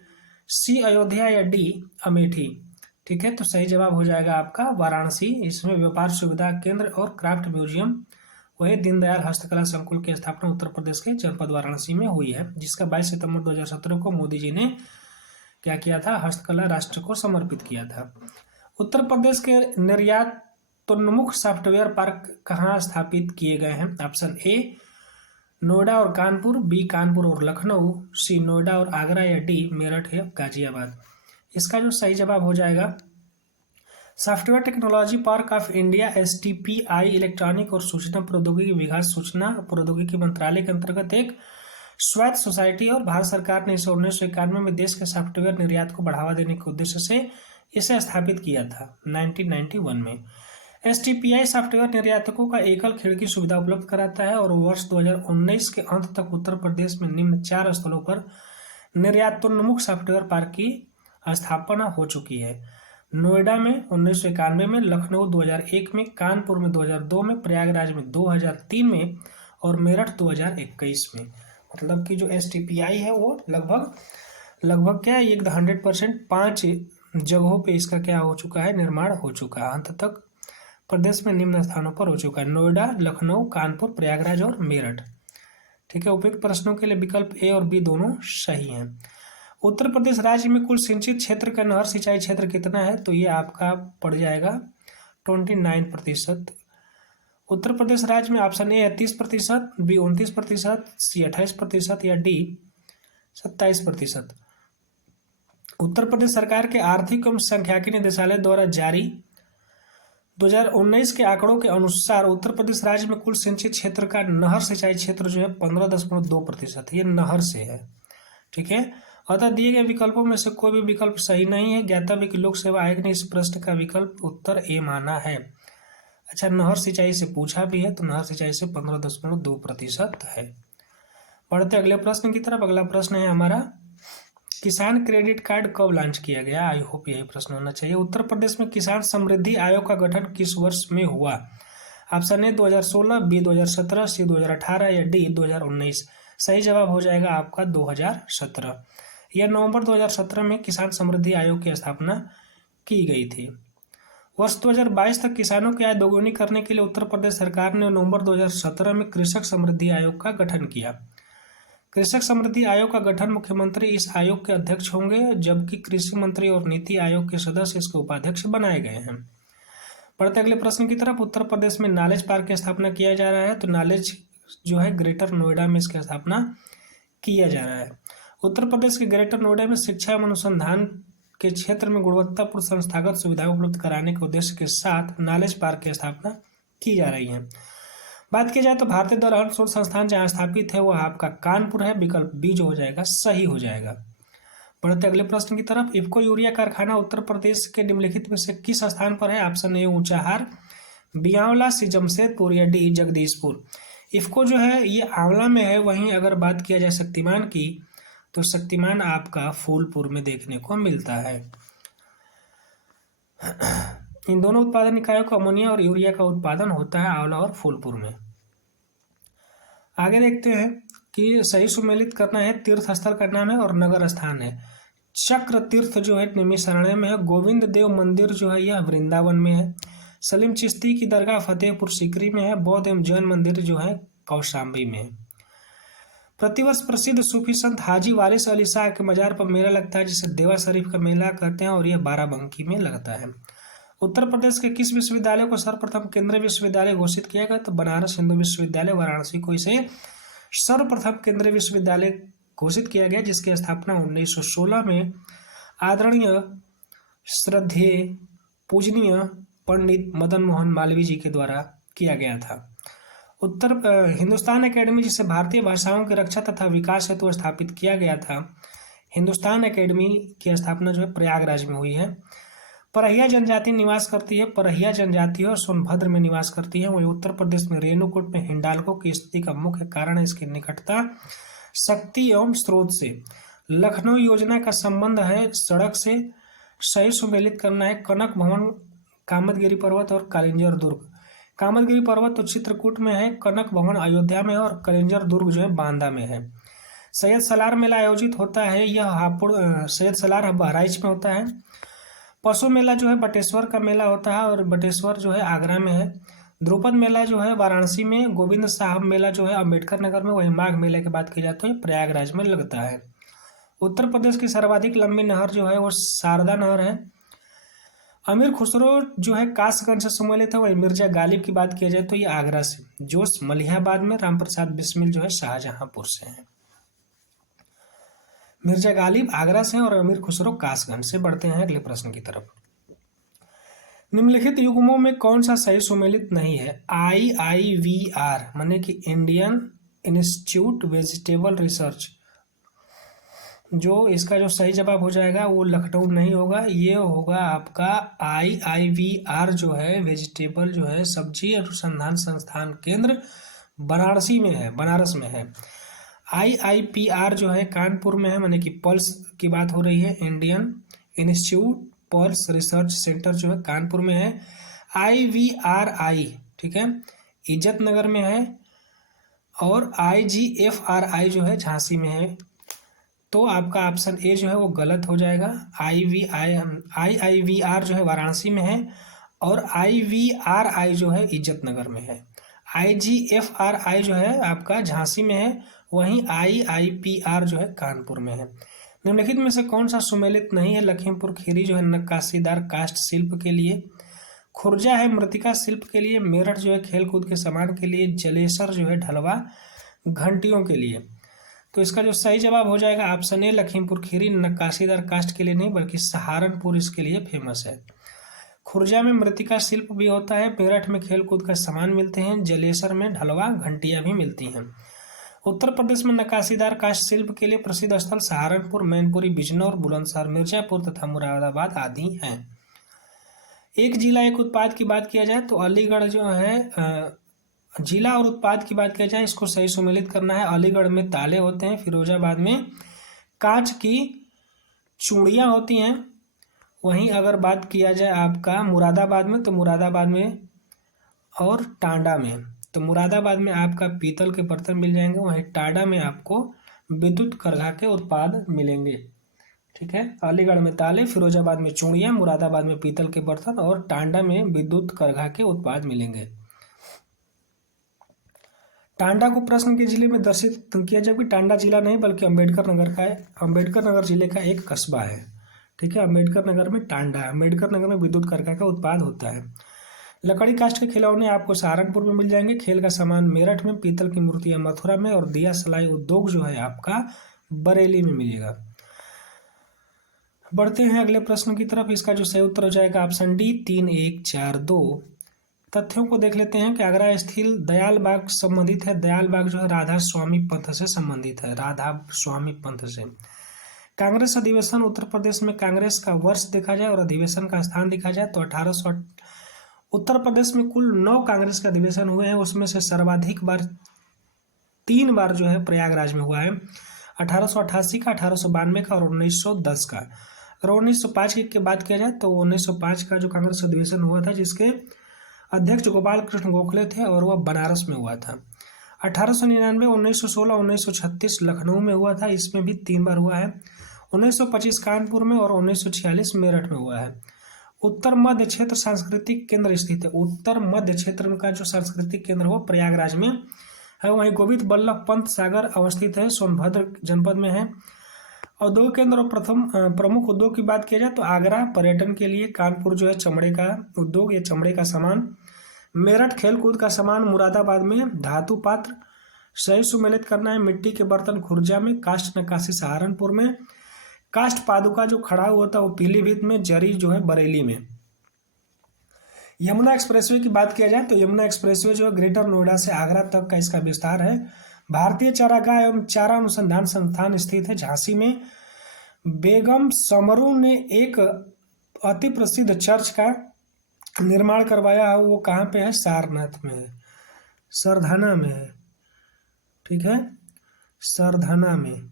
C Ayodhya या डी अमेठी। ठीक है, तो सही जवाब हो जाएगा आपका वाराणसी। इसमें व्यापार सुविधा केंद्र और क्राफ्ट म्यूजियम वही दीनदयाल हस्तकला संकुल की स्थापना उत्तर प्रदेश के जनपद वाराणसी में हुई है, जिसका 22 सितंबर 2017 को मोदी जी ने क्या किया था? हस्तकला राष्ट्र को समर्पित किया था। उत्तर प्रदेश के निर्यातोन्मुख सॉफ्टवेयर पार्क कहाँ स्थापित किए गए हैं? ऑप्शन ए नोएडा और कानपुर, बी कानपुर और लखनऊ, सी नोएडा और आगरा या डी मेरठ या गाजियाबाद। इसका जो सही जवाब हो जाएगा software technology park of India STPI electronic और सूचना प्रौद्योगिकी विभाग सूचना प्रौद्योगिकी मंत्रालय के अंतर्गत एक स्वायत्त सोसाइटी और भारत सरकार ने इसे 1991 में देश के सॉफ्टवेयर निर्यात को बढ़ावा देने के उद्देश्य से इसे स्थापित किया था 1991 में। STPI सॉफ्टवेयर निर्यातकों का एकल खिड़की सुविधा उपलब्ध कराता है और वर्ष 2019 के अंत तक उत्तर प्रदेश में निम्न 4 स्थलों पर निर्यातोन्मुख सॉफ्टवेयर पार्क की स्थापना हो चुकी है। नोएडा में 1991 में, लखनऊ 2001 में, कानपुर में 2002 में, प्रयागराज में 2003 में और मेरठ 2021 में। मतलब कि जो STPI है वो लगभग क्या है, 100% 5 जगहों पे इसका क्या हो चुका है, निर्माण हो चुका है। अंत तक प्रदेश में निम्न स्थानों पर हो चुका है: नोएडा, लखनऊ, कानपुर, प्रयागराज और मेरठ। ठीक है, उपयुक्त प्रश्नों के लिए विकल्प ए और बी दोनों सही हैं। उत्तर प्रदेश राज्य में कुल सिंचित क्षेत्र का नहर सिंचाई क्षेत्र कितना है? तो ये आपका पड़ जाएगा 29%। उत्तर प्रदेश राज्य में ऑप्शन ए है 30%, बी 29%, सी 28% या डी 27%। उत्तर प्रदेश सरकार के आर्थिक एवं सांख्यिकी निदेशालय द्वारा जारी 2019 के आंकड़ों के अनुसार उत्तर प्रदेश राज्य में कुल सिंचित क्षेत्र का नहर सिंचाई क्षेत्र जो है 15.2%, ये नहर से है। ठीक है, अतः दिए गए विकल्पों में से कोई भी विकल्प सही नहीं है। ज्ञातव्य कि लोक सेवा आयोग ने इस प्रश्न का विकल्प उत्तर ए माना है। अच्छा, नहर सिंचाई से पूछा भी है, तो नहर सिंचाई से 15.2% है। बढ़ते अगले प्रश्न की तरफ। अगला प्रश्न है हमारा, किसान क्रेडिट कार्ड कब लॉन्च किया गया? आई होप यही प्रश्न होना चाहिए। उत्तर प्रदेश में किसान समृद्धि आयोग का गठन किस वर्ष में हुआ? ऑप्शन ए 2016, बी 2017, सी 2018 या डी 2019। सही जवाब हो जाएगा आपका 2017। यह नवंबर 2017 में किसान समृद्धि आयोग की स्थापना की गई थी। वर्ष 2022 तक किसानों की आय दोगुनी करने के लिए उत्तर प्रदेश सरकार ने नवंबर 2017 में कृषक समृद्धि आयोग का गठन किया। कृषक समृद्धि आयोग का गठन मुख्यमंत्री इस आयोग के अध्यक्ष होंगे, जबकि कृषि मंत्री और नीति आयोग के सदस्य इसके उपाध्यक्ष बनाए गए हैं। बढ़ते अगले प्रश्न की तरफ। उत्तर प्रदेश में नॉलेज पार्क की स्थापना किया जा रहा है, तो नॉलेज जो है ग्रेटर नोएडा में इसकी स्थापना किया जा रहा है। उत्तर प्रदेश के ग्रेटर नोएडा में शिक्षा एवं अनुसंधान के क्षेत्र में गुणवत्तापूर्ण संस्थागत सुविधाएं उपलब्ध कराने के उद्देश्य के साथ नॉलेज पार्क की स्थापना की जा रही है। बात की जाए तो भारतीय दलहन शोध संस्थान जहाँ स्थापित है वह आपका कानपुर है। विकल्प बी जो हो जाएगा सही हो जाएगा। बढ़ते अगले प्रश्न की तरफ। इफ्को यूरिया कारखाना उत्तर प्रदेश के निम्नलिखित में से किस स्थान पर है? ऑप्शन ए ऊंचाहार, बी आंवला, सी जमशेदपुर या डी जगदीशपुर। इफ्को जो है ये आंवला में है। वहीं अगर बात किया जाए शक्तिमान की, तो शक्तिमान आपका फूलपुर में देखने को मिलता है। इन दोनों उत्पादन इकाइयों का अमोनिया और यूरिया का उत्पादन होता है आंवला और फूलपुर में। आगे देखते हैं कि सही सुमेलित करना है। तीर्थ स्थल का नाम है और नगर स्थान है। चक्र तीर्थ जो है निमिषारण्य में है। गोविंद देव मंदिर जो है यह वृंदावन में है। सलीम चिश्ती की दरगाह फतेहपुर सीकरी में है। बौद्ध एवं जैन मंदिर जो है कौशाम्बी में है। प्रतिवर्ष प्रसिद्ध सूफी संत हाजी वारिस अली शाह के मजार पर मेला लगता है, जिसे देवा शरीफ का मेला कहते हैं और यह बाराबंकी में लगता है। उत्तर प्रदेश के किस विश्वविद्यालय को सर्वप्रथम केंद्रीय विश्वविद्यालय घोषित किया गया? तो बनारस हिंदू विश्वविद्यालय वाराणसी को इसे सर्वप्रथम केंद्रीय विश्वविद्यालय घोषित किया गया, जिसकी स्थापना 1916 में आदरणीय श्रद्धेय पूजनीय पंडित मदन मोहन मालवीय जी के द्वारा किया गया था। हिंदुस्तान एकेडमी, जिसे भारतीय भाषाओं की रक्षा तथा विकास हेतु स्थापित किया गया था, हिंदुस्तान एकेडमी की स्थापना जो है प्रयागराज में हुई है। परहिया जनजाति निवास करती है। परहिया जनजाति और सोनभद्र में निवास करती है। वही उत्तर प्रदेश में रेणुकूट में हिंडाल्को की स्थिति का मुख्य कारण है इसकी निकटता शक्ति एवं स्रोत से। लखनऊ योजना का संबंध है सड़क से। सही सुमेलित करना है। कनक भवन कामतगिरी पर्वत और कालिंजर दुर्ग। कामतगिरी पर्वत तो चित्रकूट में है, कनक भवन अयोध्या में है और कालिंजर दुर्ग जो है बांदा में है। सैयद सलार मेला आयोजित होता है, यह हापुड़ सैयद सलार बहराइच में होता है। पशु मेला जो है बटेश्वर का मेला होता है और बटेश्वर जो है आगरा में है। द्रुपद मेला जो है वाराणसी में। गोविंद साहब मेला जो है अम्बेडकर नगर में। वही माघ मेले की बात की जाए तो प्रयागराज में लगता है। उत्तर प्रदेश की सर्वाधिक लंबी नहर जो है वो शारदा नहर है। अमीर खुसरो जो है कासगंज से सम्मिलित है। वही मिर्जा गालिब की बात किया जाए तो ये आगरा से। जोश मलिहाबाद में। रामप्रसाद बिस्मिल जो है शाहजहांपुर से है। मिर्जा गालिब आगरा से और अमीर खुसरो कासगंज से। बढ़ते हैं अगले प्रश्न की तरफ। निम्नलिखित युग्मों में कौन सा सही सुमेलित नहीं है? IIVR माने कि इंडियन इंस्टीट्यूट वेजिटेबल रिसर्च, जो इसका जो सही जवाब हो जाएगा वो लखनऊ नहीं होगा, ये होगा आपका IIVR जो है वेजिटेबल जो है सब्जी अनुसंधान संस्थान केंद्र वाराणसी में है, बनारस में है। IIPR जो है कानपुर में है, माने कि पल्स की बात हो रही है, Indian institute pearls research centre जो है कानपुर में है। IVRI, ठीक है, इज्जत नगर में है। और IGFRI जो है झांसी में है। तो आपका ऑप्शन ए जो है वो गलत हो जाएगा। IIVR जो है वाराणसी में है और IVRI जो है इज्जत नगर में है। IGFRI जो है आपका झांसी में है, वहीं IIPR जो है कानपुर में है। निम्नलिखित में से कौन सा सुमेलित नहीं है? लखीमपुर खीरी जो है नक्काशीदार काष्ठ शिल्प के लिए, खुर्जा है मृतिका शिल्प के लिए, मेरठ जो है खेलकूद के सामान के लिए, जलेसर जो है ढलवा घंटियों के लिए। तो इसका जो सही जवाब हो जाएगा ऑप्शन ए लखीमपुर खीरी नक्काशीदार काष्ठ के लिए नहीं बल्कि सहारनपुर इसके लिए फेमस है। खुर्जा में मृतिका शिल्प भी होता है, मेरठ में खेलकूद का सामान मिलते हैं, जलेसर में ढलवा घंटियां भी मिलती हैं। उत्तर प्रदेश में नक्काशीदार काष्ठ शिल्प के लिए प्रसिद्ध स्थल सहारनपुर, मैनपुरी, बिजनौर, बुलंदशहर, मिर्जापुर तथा मुरादाबाद आदि हैं। एक जिला एक उत्पाद की बात किया जाए तो अलीगढ़ जो है जिला और उत्पाद की बात किया जाए इसको सही सुमेलित करना है। अलीगढ़ में ताले होते हैं, फिरोजाबाद में कांच की चूड़ियाँ होती हैं। वहीं अगर बात किया जाए आपका मुरादाबाद में तो मुरादाबाद में और टांडा में, तो मुरादाबाद में आपका पीतल के बर्तन मिल जाएंगे, वहीं टांडा में आपको विद्युत करघा के उत्पाद मिलेंगे। ठीक है, अलीगढ़ में ताले, फिरोजाबाद में चूड़ियाँ, मुरादाबाद में पीतल के बर्तन और टांडा में विद्युत करघा के उत्पाद मिलेंगे। टांडा को प्रश्न के जिले में दर्शित किया जाए कि टांडा जिला नहीं बल्कि अम्बेडकर नगर का है, अम्बेडकर नगर जिले का एक कस्बा है। ठीक है, अम्बेडकर नगर में टांडा है, अम्बेडकर नगर में विद्युत करघा का उत्पाद होता है। लकड़ी काष्ठ के खिलौने आपको सहारनपुर में मिल जाएंगे, खेल का सामान मेरठ में, पीतल की मूर्तियां मथुरा में और दिया सलाई उद्योग जो है आपका बरेली में मिलेगा। बढ़ते हैं अगले प्रश्न की तरफ। इसका जो सही उत्तर हो जाएगा ऑप्शन डी 3, 1, 4, 2। तथ्यों को देख लेते हैं कि आगरा स्थित दयाल बाग संबंधित है। दयाल बाग जो है राधा स्वामी पंथ से संबंधित है, राधा स्वामी पंथ से। कांग्रेस अधिवेशन उत्तर प्रदेश में कांग्रेस का वर्ष देखा जाए और अधिवेशन का स्थान देखा जाए तो 1800 उत्तर प्रदेश में कुल 9 कांग्रेस के अधिवेशन हुए हैं, उसमें से सर्वाधिक बार 3 बार जो है प्रयागराज में हुआ है, 1888 का, 1892 का और 1910 का। अगर 1905 की बात किया जाए तो 1905 का जो कांग्रेस अधिवेशन हुआ था जिसके अध्यक्ष गोपाल कृष्ण गोखले थे और वह बनारस में हुआ था। 1899, 1916, 1936 लखनऊ में हुआ था, इसमें भी 3 बार हुआ है। 1925 कानपुर में और 1946 मेरठ में हुआ है। उत्तर मध्य क्षेत्र सांस्कृतिक केंद्र स्थित है। उत्तर मध्य क्षेत्र का जो सांस्कृतिक केंद्र है वो प्रयागराज में है। वहीं गोविंद बल्लभ पंत सागर अवस्थित है, सोनभद्र जनपद में है। औद्योगिक केंद्र और प्रमुख उद्योग की बात किया जाए तो आगरा पर्यटन के लिए, कानपुर जो है चमड़े का उद्योग या चमड़े का सामान, मेरठ खेलकूद का सामान, मुरादाबाद में धातु पात्र, सही सुमेलित करना है, मिट्टी के बर्तन खुर्जा में, काष्ठ नक्काशी सहारनपुर में, काष्ठ पादुका जो खड़ा हुआ था वो पीलीभीत में, जरी जो है बरेली में। यमुना एक्सप्रेसवे की बात किया जाए तो यमुना एक्सप्रेसवे जो है ग्रेटर नोएडा से आगरा तक का इसका विस्तार है। भारतीय चारागाह एवं चारा अनुसंधान संस्थान स्थित है झांसी में। बेगम समरू ने एक अति प्रसिद्ध चर्च का निर्माण करवाया है, वो कहाँ पे है? सारनाथ में है, सरधाना में है। ठीक है, सरधाना में।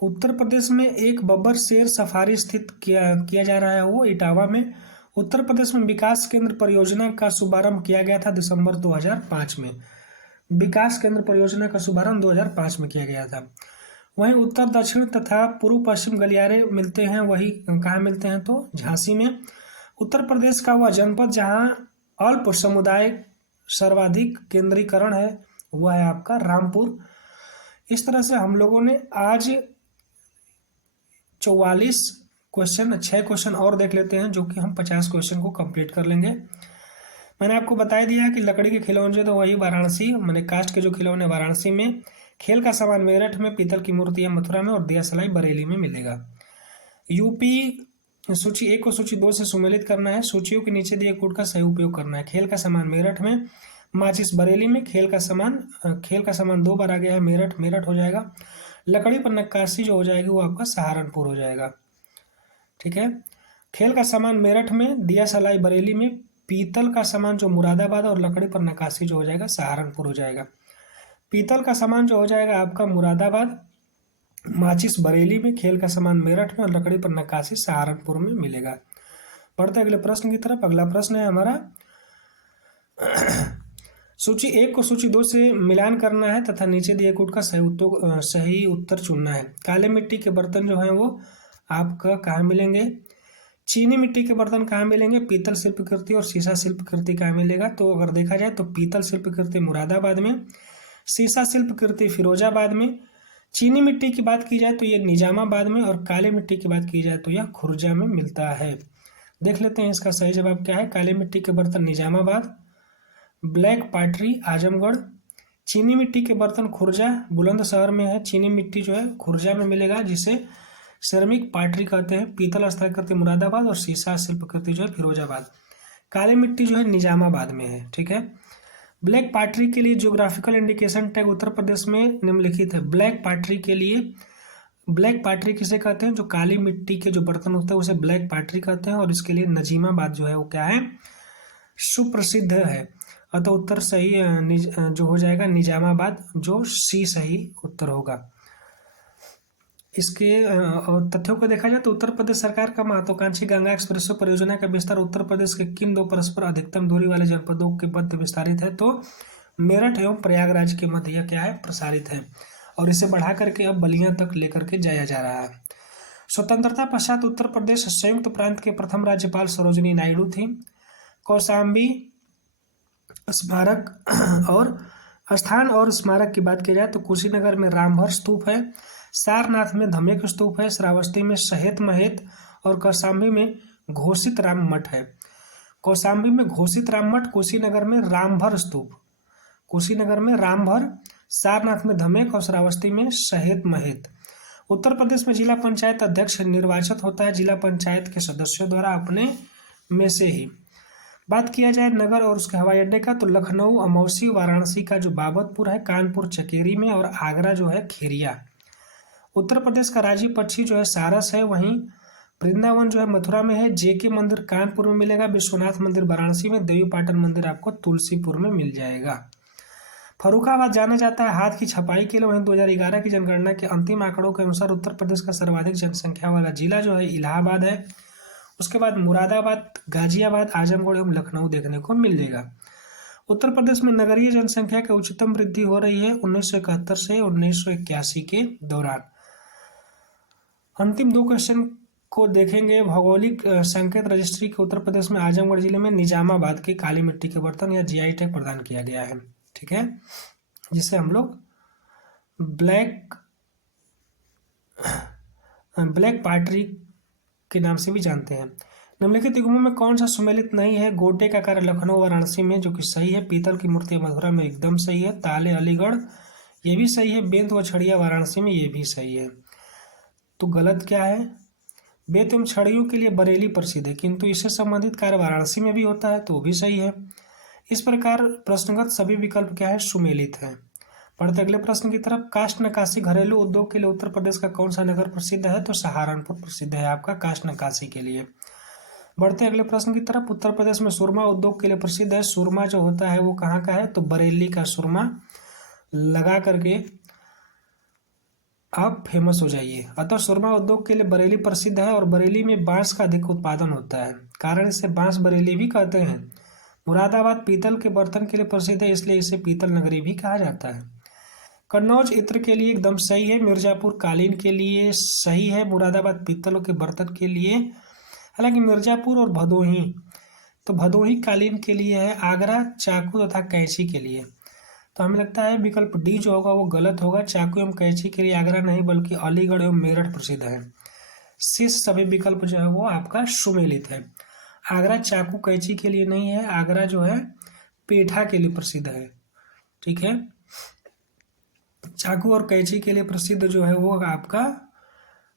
उत्तर प्रदेश में एक बब्बर शेर सफारी स्थित किया जा रहा है, वो इटावा में। उत्तर प्रदेश में विकास केंद्र परियोजना का शुभारंभ किया गया था दिसंबर 2005 में। विकास केंद्र परियोजना का शुभारंभ 2005 में किया गया था। वहीं उत्तर दक्षिण तथा पूर्व पश्चिम गलियारे मिलते हैं, वही कहाँ मिलते हैं तो झांसी में। उत्तर प्रदेश का वह जनपद जहां अल्प समुदाय सर्वाधिक केंद्रीकरण है वह है आपका रामपुर। इस तरह से हम लोगों ने आज 44 क्वेश्चन, 6 क्वेश्चन और देख लेते हैं जो कि हम 50 क्वेश्चन को कंप्लीट कर लेंगे। मैंने आपको बता दिया कि लकड़ी के खिलौने तो वही वाराणसी, मैंने काष्ठ के जो खिलौने वाराणसी में, खेल का सामान मेरठ में, पीतल की मूर्तियां मथुरा में और दिया सलाई बरेली में मिलेगा। यूपी सूची 1 को सूची 2 से सुमेलित करना है। सूचियों के नीचे दिए कोड का सही उपयोग करना है। खेल का सामान मेरठ में, माचिस बरेली में, खेल का सामान 2 बार आ गया है, मेरठ हो जाएगा। लकड़ी पर नक्काशी जो हो जाएगी वो आपका सहारनपुर हो जाएगा। ठीक है, खेल का सामान मेरठ में, दिया सलाई बरेली में, पीतल का सामान जो मुरादाबाद और लकड़ी पर नक्काशी जो हो जाएगा सहारनपुर हो जाएगा। पीतल का सामान जो हो जाएगा आपका मुरादाबाद, माचिस बरेली में, खेल का सामान मेरठ में और लकड़ी पर नक्काशी सहारनपुर में मिलेगा। बढ़ते अगले प्रश्न की तरफ। अगला प्रश्न है हमारा, सूची 1 को सूची 2 से मिलान करना है तथा नीचे दिए कूट का सही उत्तर चुनना है। काले मिट्टी के बर्तन जो हैं वो आपका कहाँ मिलेंगे? चीनी मिट्टी के बर्तन कहाँ मिलेंगे? पीतल शिल्पकृति और शीशा शिल्पकृति कहाँ मिलेगा? तो अगर देखा जाए तो पीतल शिल्पकृति मुरादाबाद में, शीशा शिल्पकृति फिरोजाबाद में, चीनी मिट्टी की बात की जाए तो ये निजामाबाद में, और काली मिट्टी की बात की जाए तो यह खुर्जा में मिलता है। देख लेते हैं इसका सही जवाब क्या है। काली मिट्टी के बर्तन निजामाबाद, ब्लैक पाटरी आजमगढ़, चीनी मिट्टी के बर्तन खुर्जा बुलंदशहर में है। चीनी मिट्टी जो है खुर्जा में मिलेगा, जिसे सिरेमिक पाटरी कहते हैं। पीतल हस्तकृति मुरादाबाद और शीशा शिल्पकृति जो है फिरोजाबाद। काली मिट्टी जो है निजामाबाद में है। ठीक है। ब्लैक पाटरी के लिए geographical indication tag Uttar Pradesh में निम्नलिखित है। ब्लैक पाटरी के लिए, ब्लैक पाटरी किसे कहते हैं? जो काली मिट्टी के जो बर्तन होते हैं उसे ब्लैक पाटरी कहते हैं, और इसके लिए नजीमाबाद जो है वो क्या है? सुप्रसिद्ध है। अतः उत्तर सही जो हो जाएगा निजामाबाद, जो सी सही उत्तर होगा। इसके और तथ्यों को देखा जाए तो उत्तर प्रदेश सरकार का महत्वाकांक्षी गंगा एक्सप्रेस परियोजना का विस्तार उत्तर प्रदेश के किन 2 परस्पर अधिकतम दूरी वाले जनपदों के मध्य विस्तारित है? तो मेरठ एवं प्रयागराज के मध्य यह क्या है? प्रसारित है, और इसे बढ़ा करके अब बलिया तक लेकर के जाया जा रहा है। स्वतंत्रता पश्चात उत्तर प्रदेश संयुक्त प्रांत के प्रथम राज्यपाल सरोजिनी नायडू थी। कौशाम्बी स्मारक और स्थान और स्मारक की बात की जाए तो कुशीनगर में रामभर स्तूप है, सारनाथ में धमेक स्तूप है, श्रावस्ती में शहेत महेत और कौशाम्बी में घोषित राम मठ है। कौशाम्बी में घोषित राम मठ, कुशीनगर में रामभर स्तूप, कुशीनगर में रामभर, सारनाथ में धमेक और श्रावस्ती में शहेत महेत। उत्तर प्रदेश में जिला पंचायत अध्यक्ष निर्वाचित होता है जिला पंचायत के सदस्यों द्वारा अपने में से ही। बात किया जाए नगर और उसके हवाई अड्डे का तो लखनऊ अमौसी, वाराणसी का जो बाबतपुर है, कानपुर चकेरी में, और आगरा जो है खेरिया। उत्तर प्रदेश का राज्य पक्षी जो है सारस है। वहीं वृंदावन जो है मथुरा में है, जेके मंदिर कानपुर में मिलेगा, विश्वनाथ मंदिर वाराणसी में, देवी पाटन मंदिर आपको तुलसीपुर में मिल जाएगा। फर्रुखाबाद जाना जाता है हाथ की छपाई के लिए। वहीं 2011 की जनगणना के अंतिम आंकड़ों के अनुसार उत्तर प्रदेश का सर्वाधिक जनसंख्या वाला जिला जो है इलाहाबाद है। उसके बाद मुरादाबाद, गाजियाबाद, आजमगढ़ एवं लखनऊ देखने को मिल जाएगा। उत्तर प्रदेश में नगरीय जनसंख्या की उच्चतम वृद्धि हो रही है 1971 से 1981 के दौरान। अंतिम 2 क्वेश्चन को देखेंगे। भौगोलिक संकेत रजिस्ट्री के उत्तर प्रदेश में आजमगढ़ जिले में निजामाबाद के काली मिट्टी के बर्तन या जीआई टैग प्रदान किया गया है। ठीक है, जिसे हम लोग ब्लैक पाटरी के नाम से भी जानते हैं। निम्नलिखित युग्मों में कौन सा सुमेलित नहीं है? गोटे का कार्य लखनऊ वाराणसी में, जो कि सही है। पीतल की मूर्ति मथुरा में, एकदम सही है। ताले अलीगढ़, ये भी सही है। बेंत व छड़िया वाराणसी में, ये भी सही है। तो गलत क्या है? बेंत एवं छड़ियों के लिए बरेली प्रसिद्ध है, किंतु इससे संबंधित कार्य वाराणसी में भी होता है, तो वो भी सही है। इस प्रकार प्रश्नगत सभी विकल्प क्या है? सुमेलित है। बढ़ते अगले प्रश्न की तरफ। काष्ठ नक्काशी घरेलू उद्योग के लिए उत्तर प्रदेश का कौन सा नगर प्रसिद्ध है? तो सहारनपुर प्रसिद्ध है आपका काष्ठ नक्काशी के लिए। बढ़ते अगले प्रश्न की तरफ। उत्तर प्रदेश में सुरमा उद्योग के लिए प्रसिद्ध है। सुरमा जो होता है वो कहाँ का है? तो बरेली का सुरमा लगा करके आप फेमस हो जाइए। अतः सुरमा उद्योग के लिए बरेली प्रसिद्ध है, और बरेली में बांस का अधिक उत्पादन होता है, कारण इसे बांस बरेली भी कहते हैं। मुरादाबाद पीतल के बर्तन के लिए प्रसिद्ध है, इसलिए इसे पीतल नगरी भी कहा जाता है। कन्नौज इत्र के लिए एकदम सही है। मिर्जापुर कालीन के लिए सही है। मुरादाबाद पीतलों के बर्तन के लिए, हालांकि मिर्जापुर और भदोही, तो भदोही कालीन के लिए है। आगरा चाकू तथा कैंची के लिए, तो हमें लगता है विकल्प डी जो होगा वो गलत होगा। चाकू एवं कैंची के लिए आगरा नहीं बल्कि अलीगढ़ एवं मेरठ प्रसिद्ध है। शेष सभी विकल्प जो है वो आपका सुमेलित है। आगरा चाकू कैंची के लिए नहीं है, आगरा जो है पेठा के लिए प्रसिद्ध है। ठीक है, चाकू और कैंची के लिए प्रसिद्ध जो है वो आपका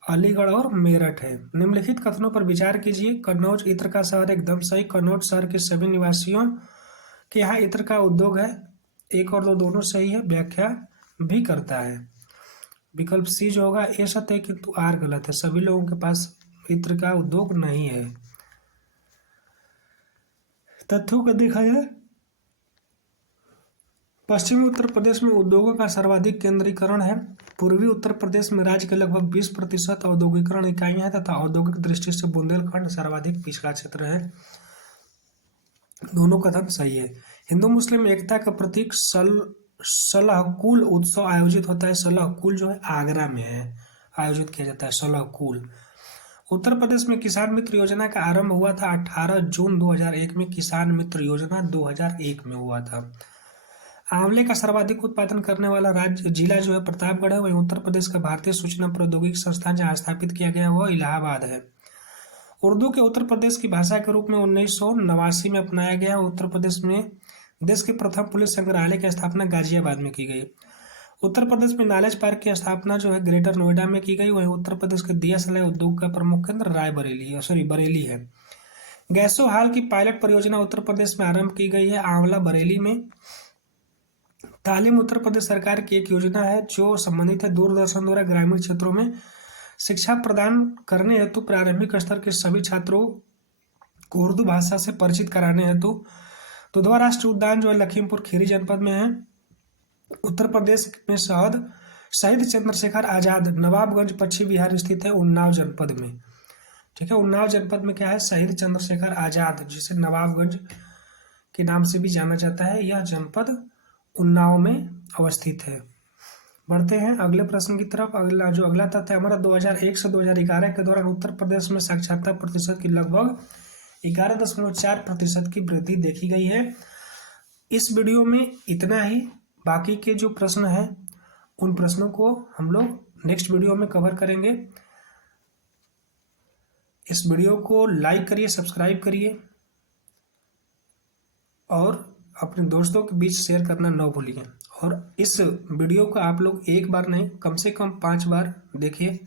अलीगढ़ और मेरठ है। निम्नलिखित कथनों पर विचार कीजिए। कन्नौज इत्र का शहर, एकदम सही। कन्नौज शहर के सभी निवासियों के यहाँ इत्र का उद्योग है। 1 और 2 दोनों सही है, व्याख्या भी करता है। विकल्प सी जो होगा ए सत्य है, किंतु आर गलत है। सभी लोगों के पास इत्र का उद्योग नहीं है। तथ्यों को देखा जाए पश्चिमी उत्तर प्रदेश में उद्योगों का सर्वाधिक केंद्रीकरण है। पूर्वी उत्तर प्रदेश में राज्य के लगभग 20% औद्योगिकरण इकाइयां हैं तथा औद्योगिक दृष्टि से बुंदेलखंड सर्वाधिक पिछड़ा क्षेत्र है। दोनों कथन सही है। हिंदू मुस्लिम एकता का प्रतीक सलहकुल उत्सव आयोजित होता है। सलहकुल जो है आगरा में है, आयोजित किया जाता है सलहकुल। उत्तर प्रदेश में किसान मित्र योजना का आरंभ हुआ था 18 जून 2001 में। किसान मित्र योजना 2001 में हुआ था। आंवले का सर्वाधिक उत्पादन करने वाला राज्य जिला जो है प्रतापगढ़ है। वहीं उत्तर प्रदेश का भारतीय सूचना प्रौद्योगिकी संस्थान जहाँ स्थापित किया गया वह इलाहाबाद है। उर्दू के उत्तर प्रदेश की भाषा के रूप में 1989 में अपनाया गया। उत्तर प्रदेश में देश के प्रथम पुलिस संग्रहालय की स्थापना गाजियाबाद में की गई। उत्तर प्रदेश में नॉलेज पार्क की स्थापना जो है ग्रेटर नोएडा में की गई। वहीं उत्तर प्रदेश के दिया सलाई उद्योग का प्रमुख केंद्र बरेली है। गैसो हाल की पायलट परियोजना उत्तर प्रदेश में आरंभ की गई है, आंवला बरेली में। तालीम उत्तर प्रदेश सरकार की एक योजना है जो संबंधित है दूरदर्शन द्वारा ग्रामीण क्षेत्रों में शिक्षा प्रदान करने हेतु प्रारंभिक स्तर के सभी छात्रों को उर्दू भाषा से परिचित कराने हेतु दुधवा राष्ट्रीय उद्यान जो है लखीमपुर खीरी जनपद में है। उत्तर प्रदेश में शहीद चंद्रशेखर आजाद नवाबगंज पश्चिम बिहार स्थित है, उन्नाव जनपद में। ठीक है, उन्नाव जनपद में क्या है, शहीद चंद्रशेखर आजाद, जिसे नवाबगंज के नाम से भी जाना जाता है। यह जनपद उन्नाव में अवस्थित है। बढ़ते हैं अगले प्रश्न की तरफ। अगला तथ्य हमारा 2001 से 2011 के दौरान उत्तर प्रदेश में साक्षरता प्रतिशत की लगभग 11.4% की वृद्धि देखी गई है। इस वीडियो में इतना ही। बाकी के जो प्रश्न हैं उन प्रश्नों को हम लोग नेक्स्ट वीडियो में कवर करेंगे। इस वीडियो को लाइक करिए, सब्सक्राइब करिए और अपने दोस्तों के बीच शेयर करना न भूलिए। और इस वीडियो को आप लोग एक बार नहीं कम से कम 5 बार देखिए।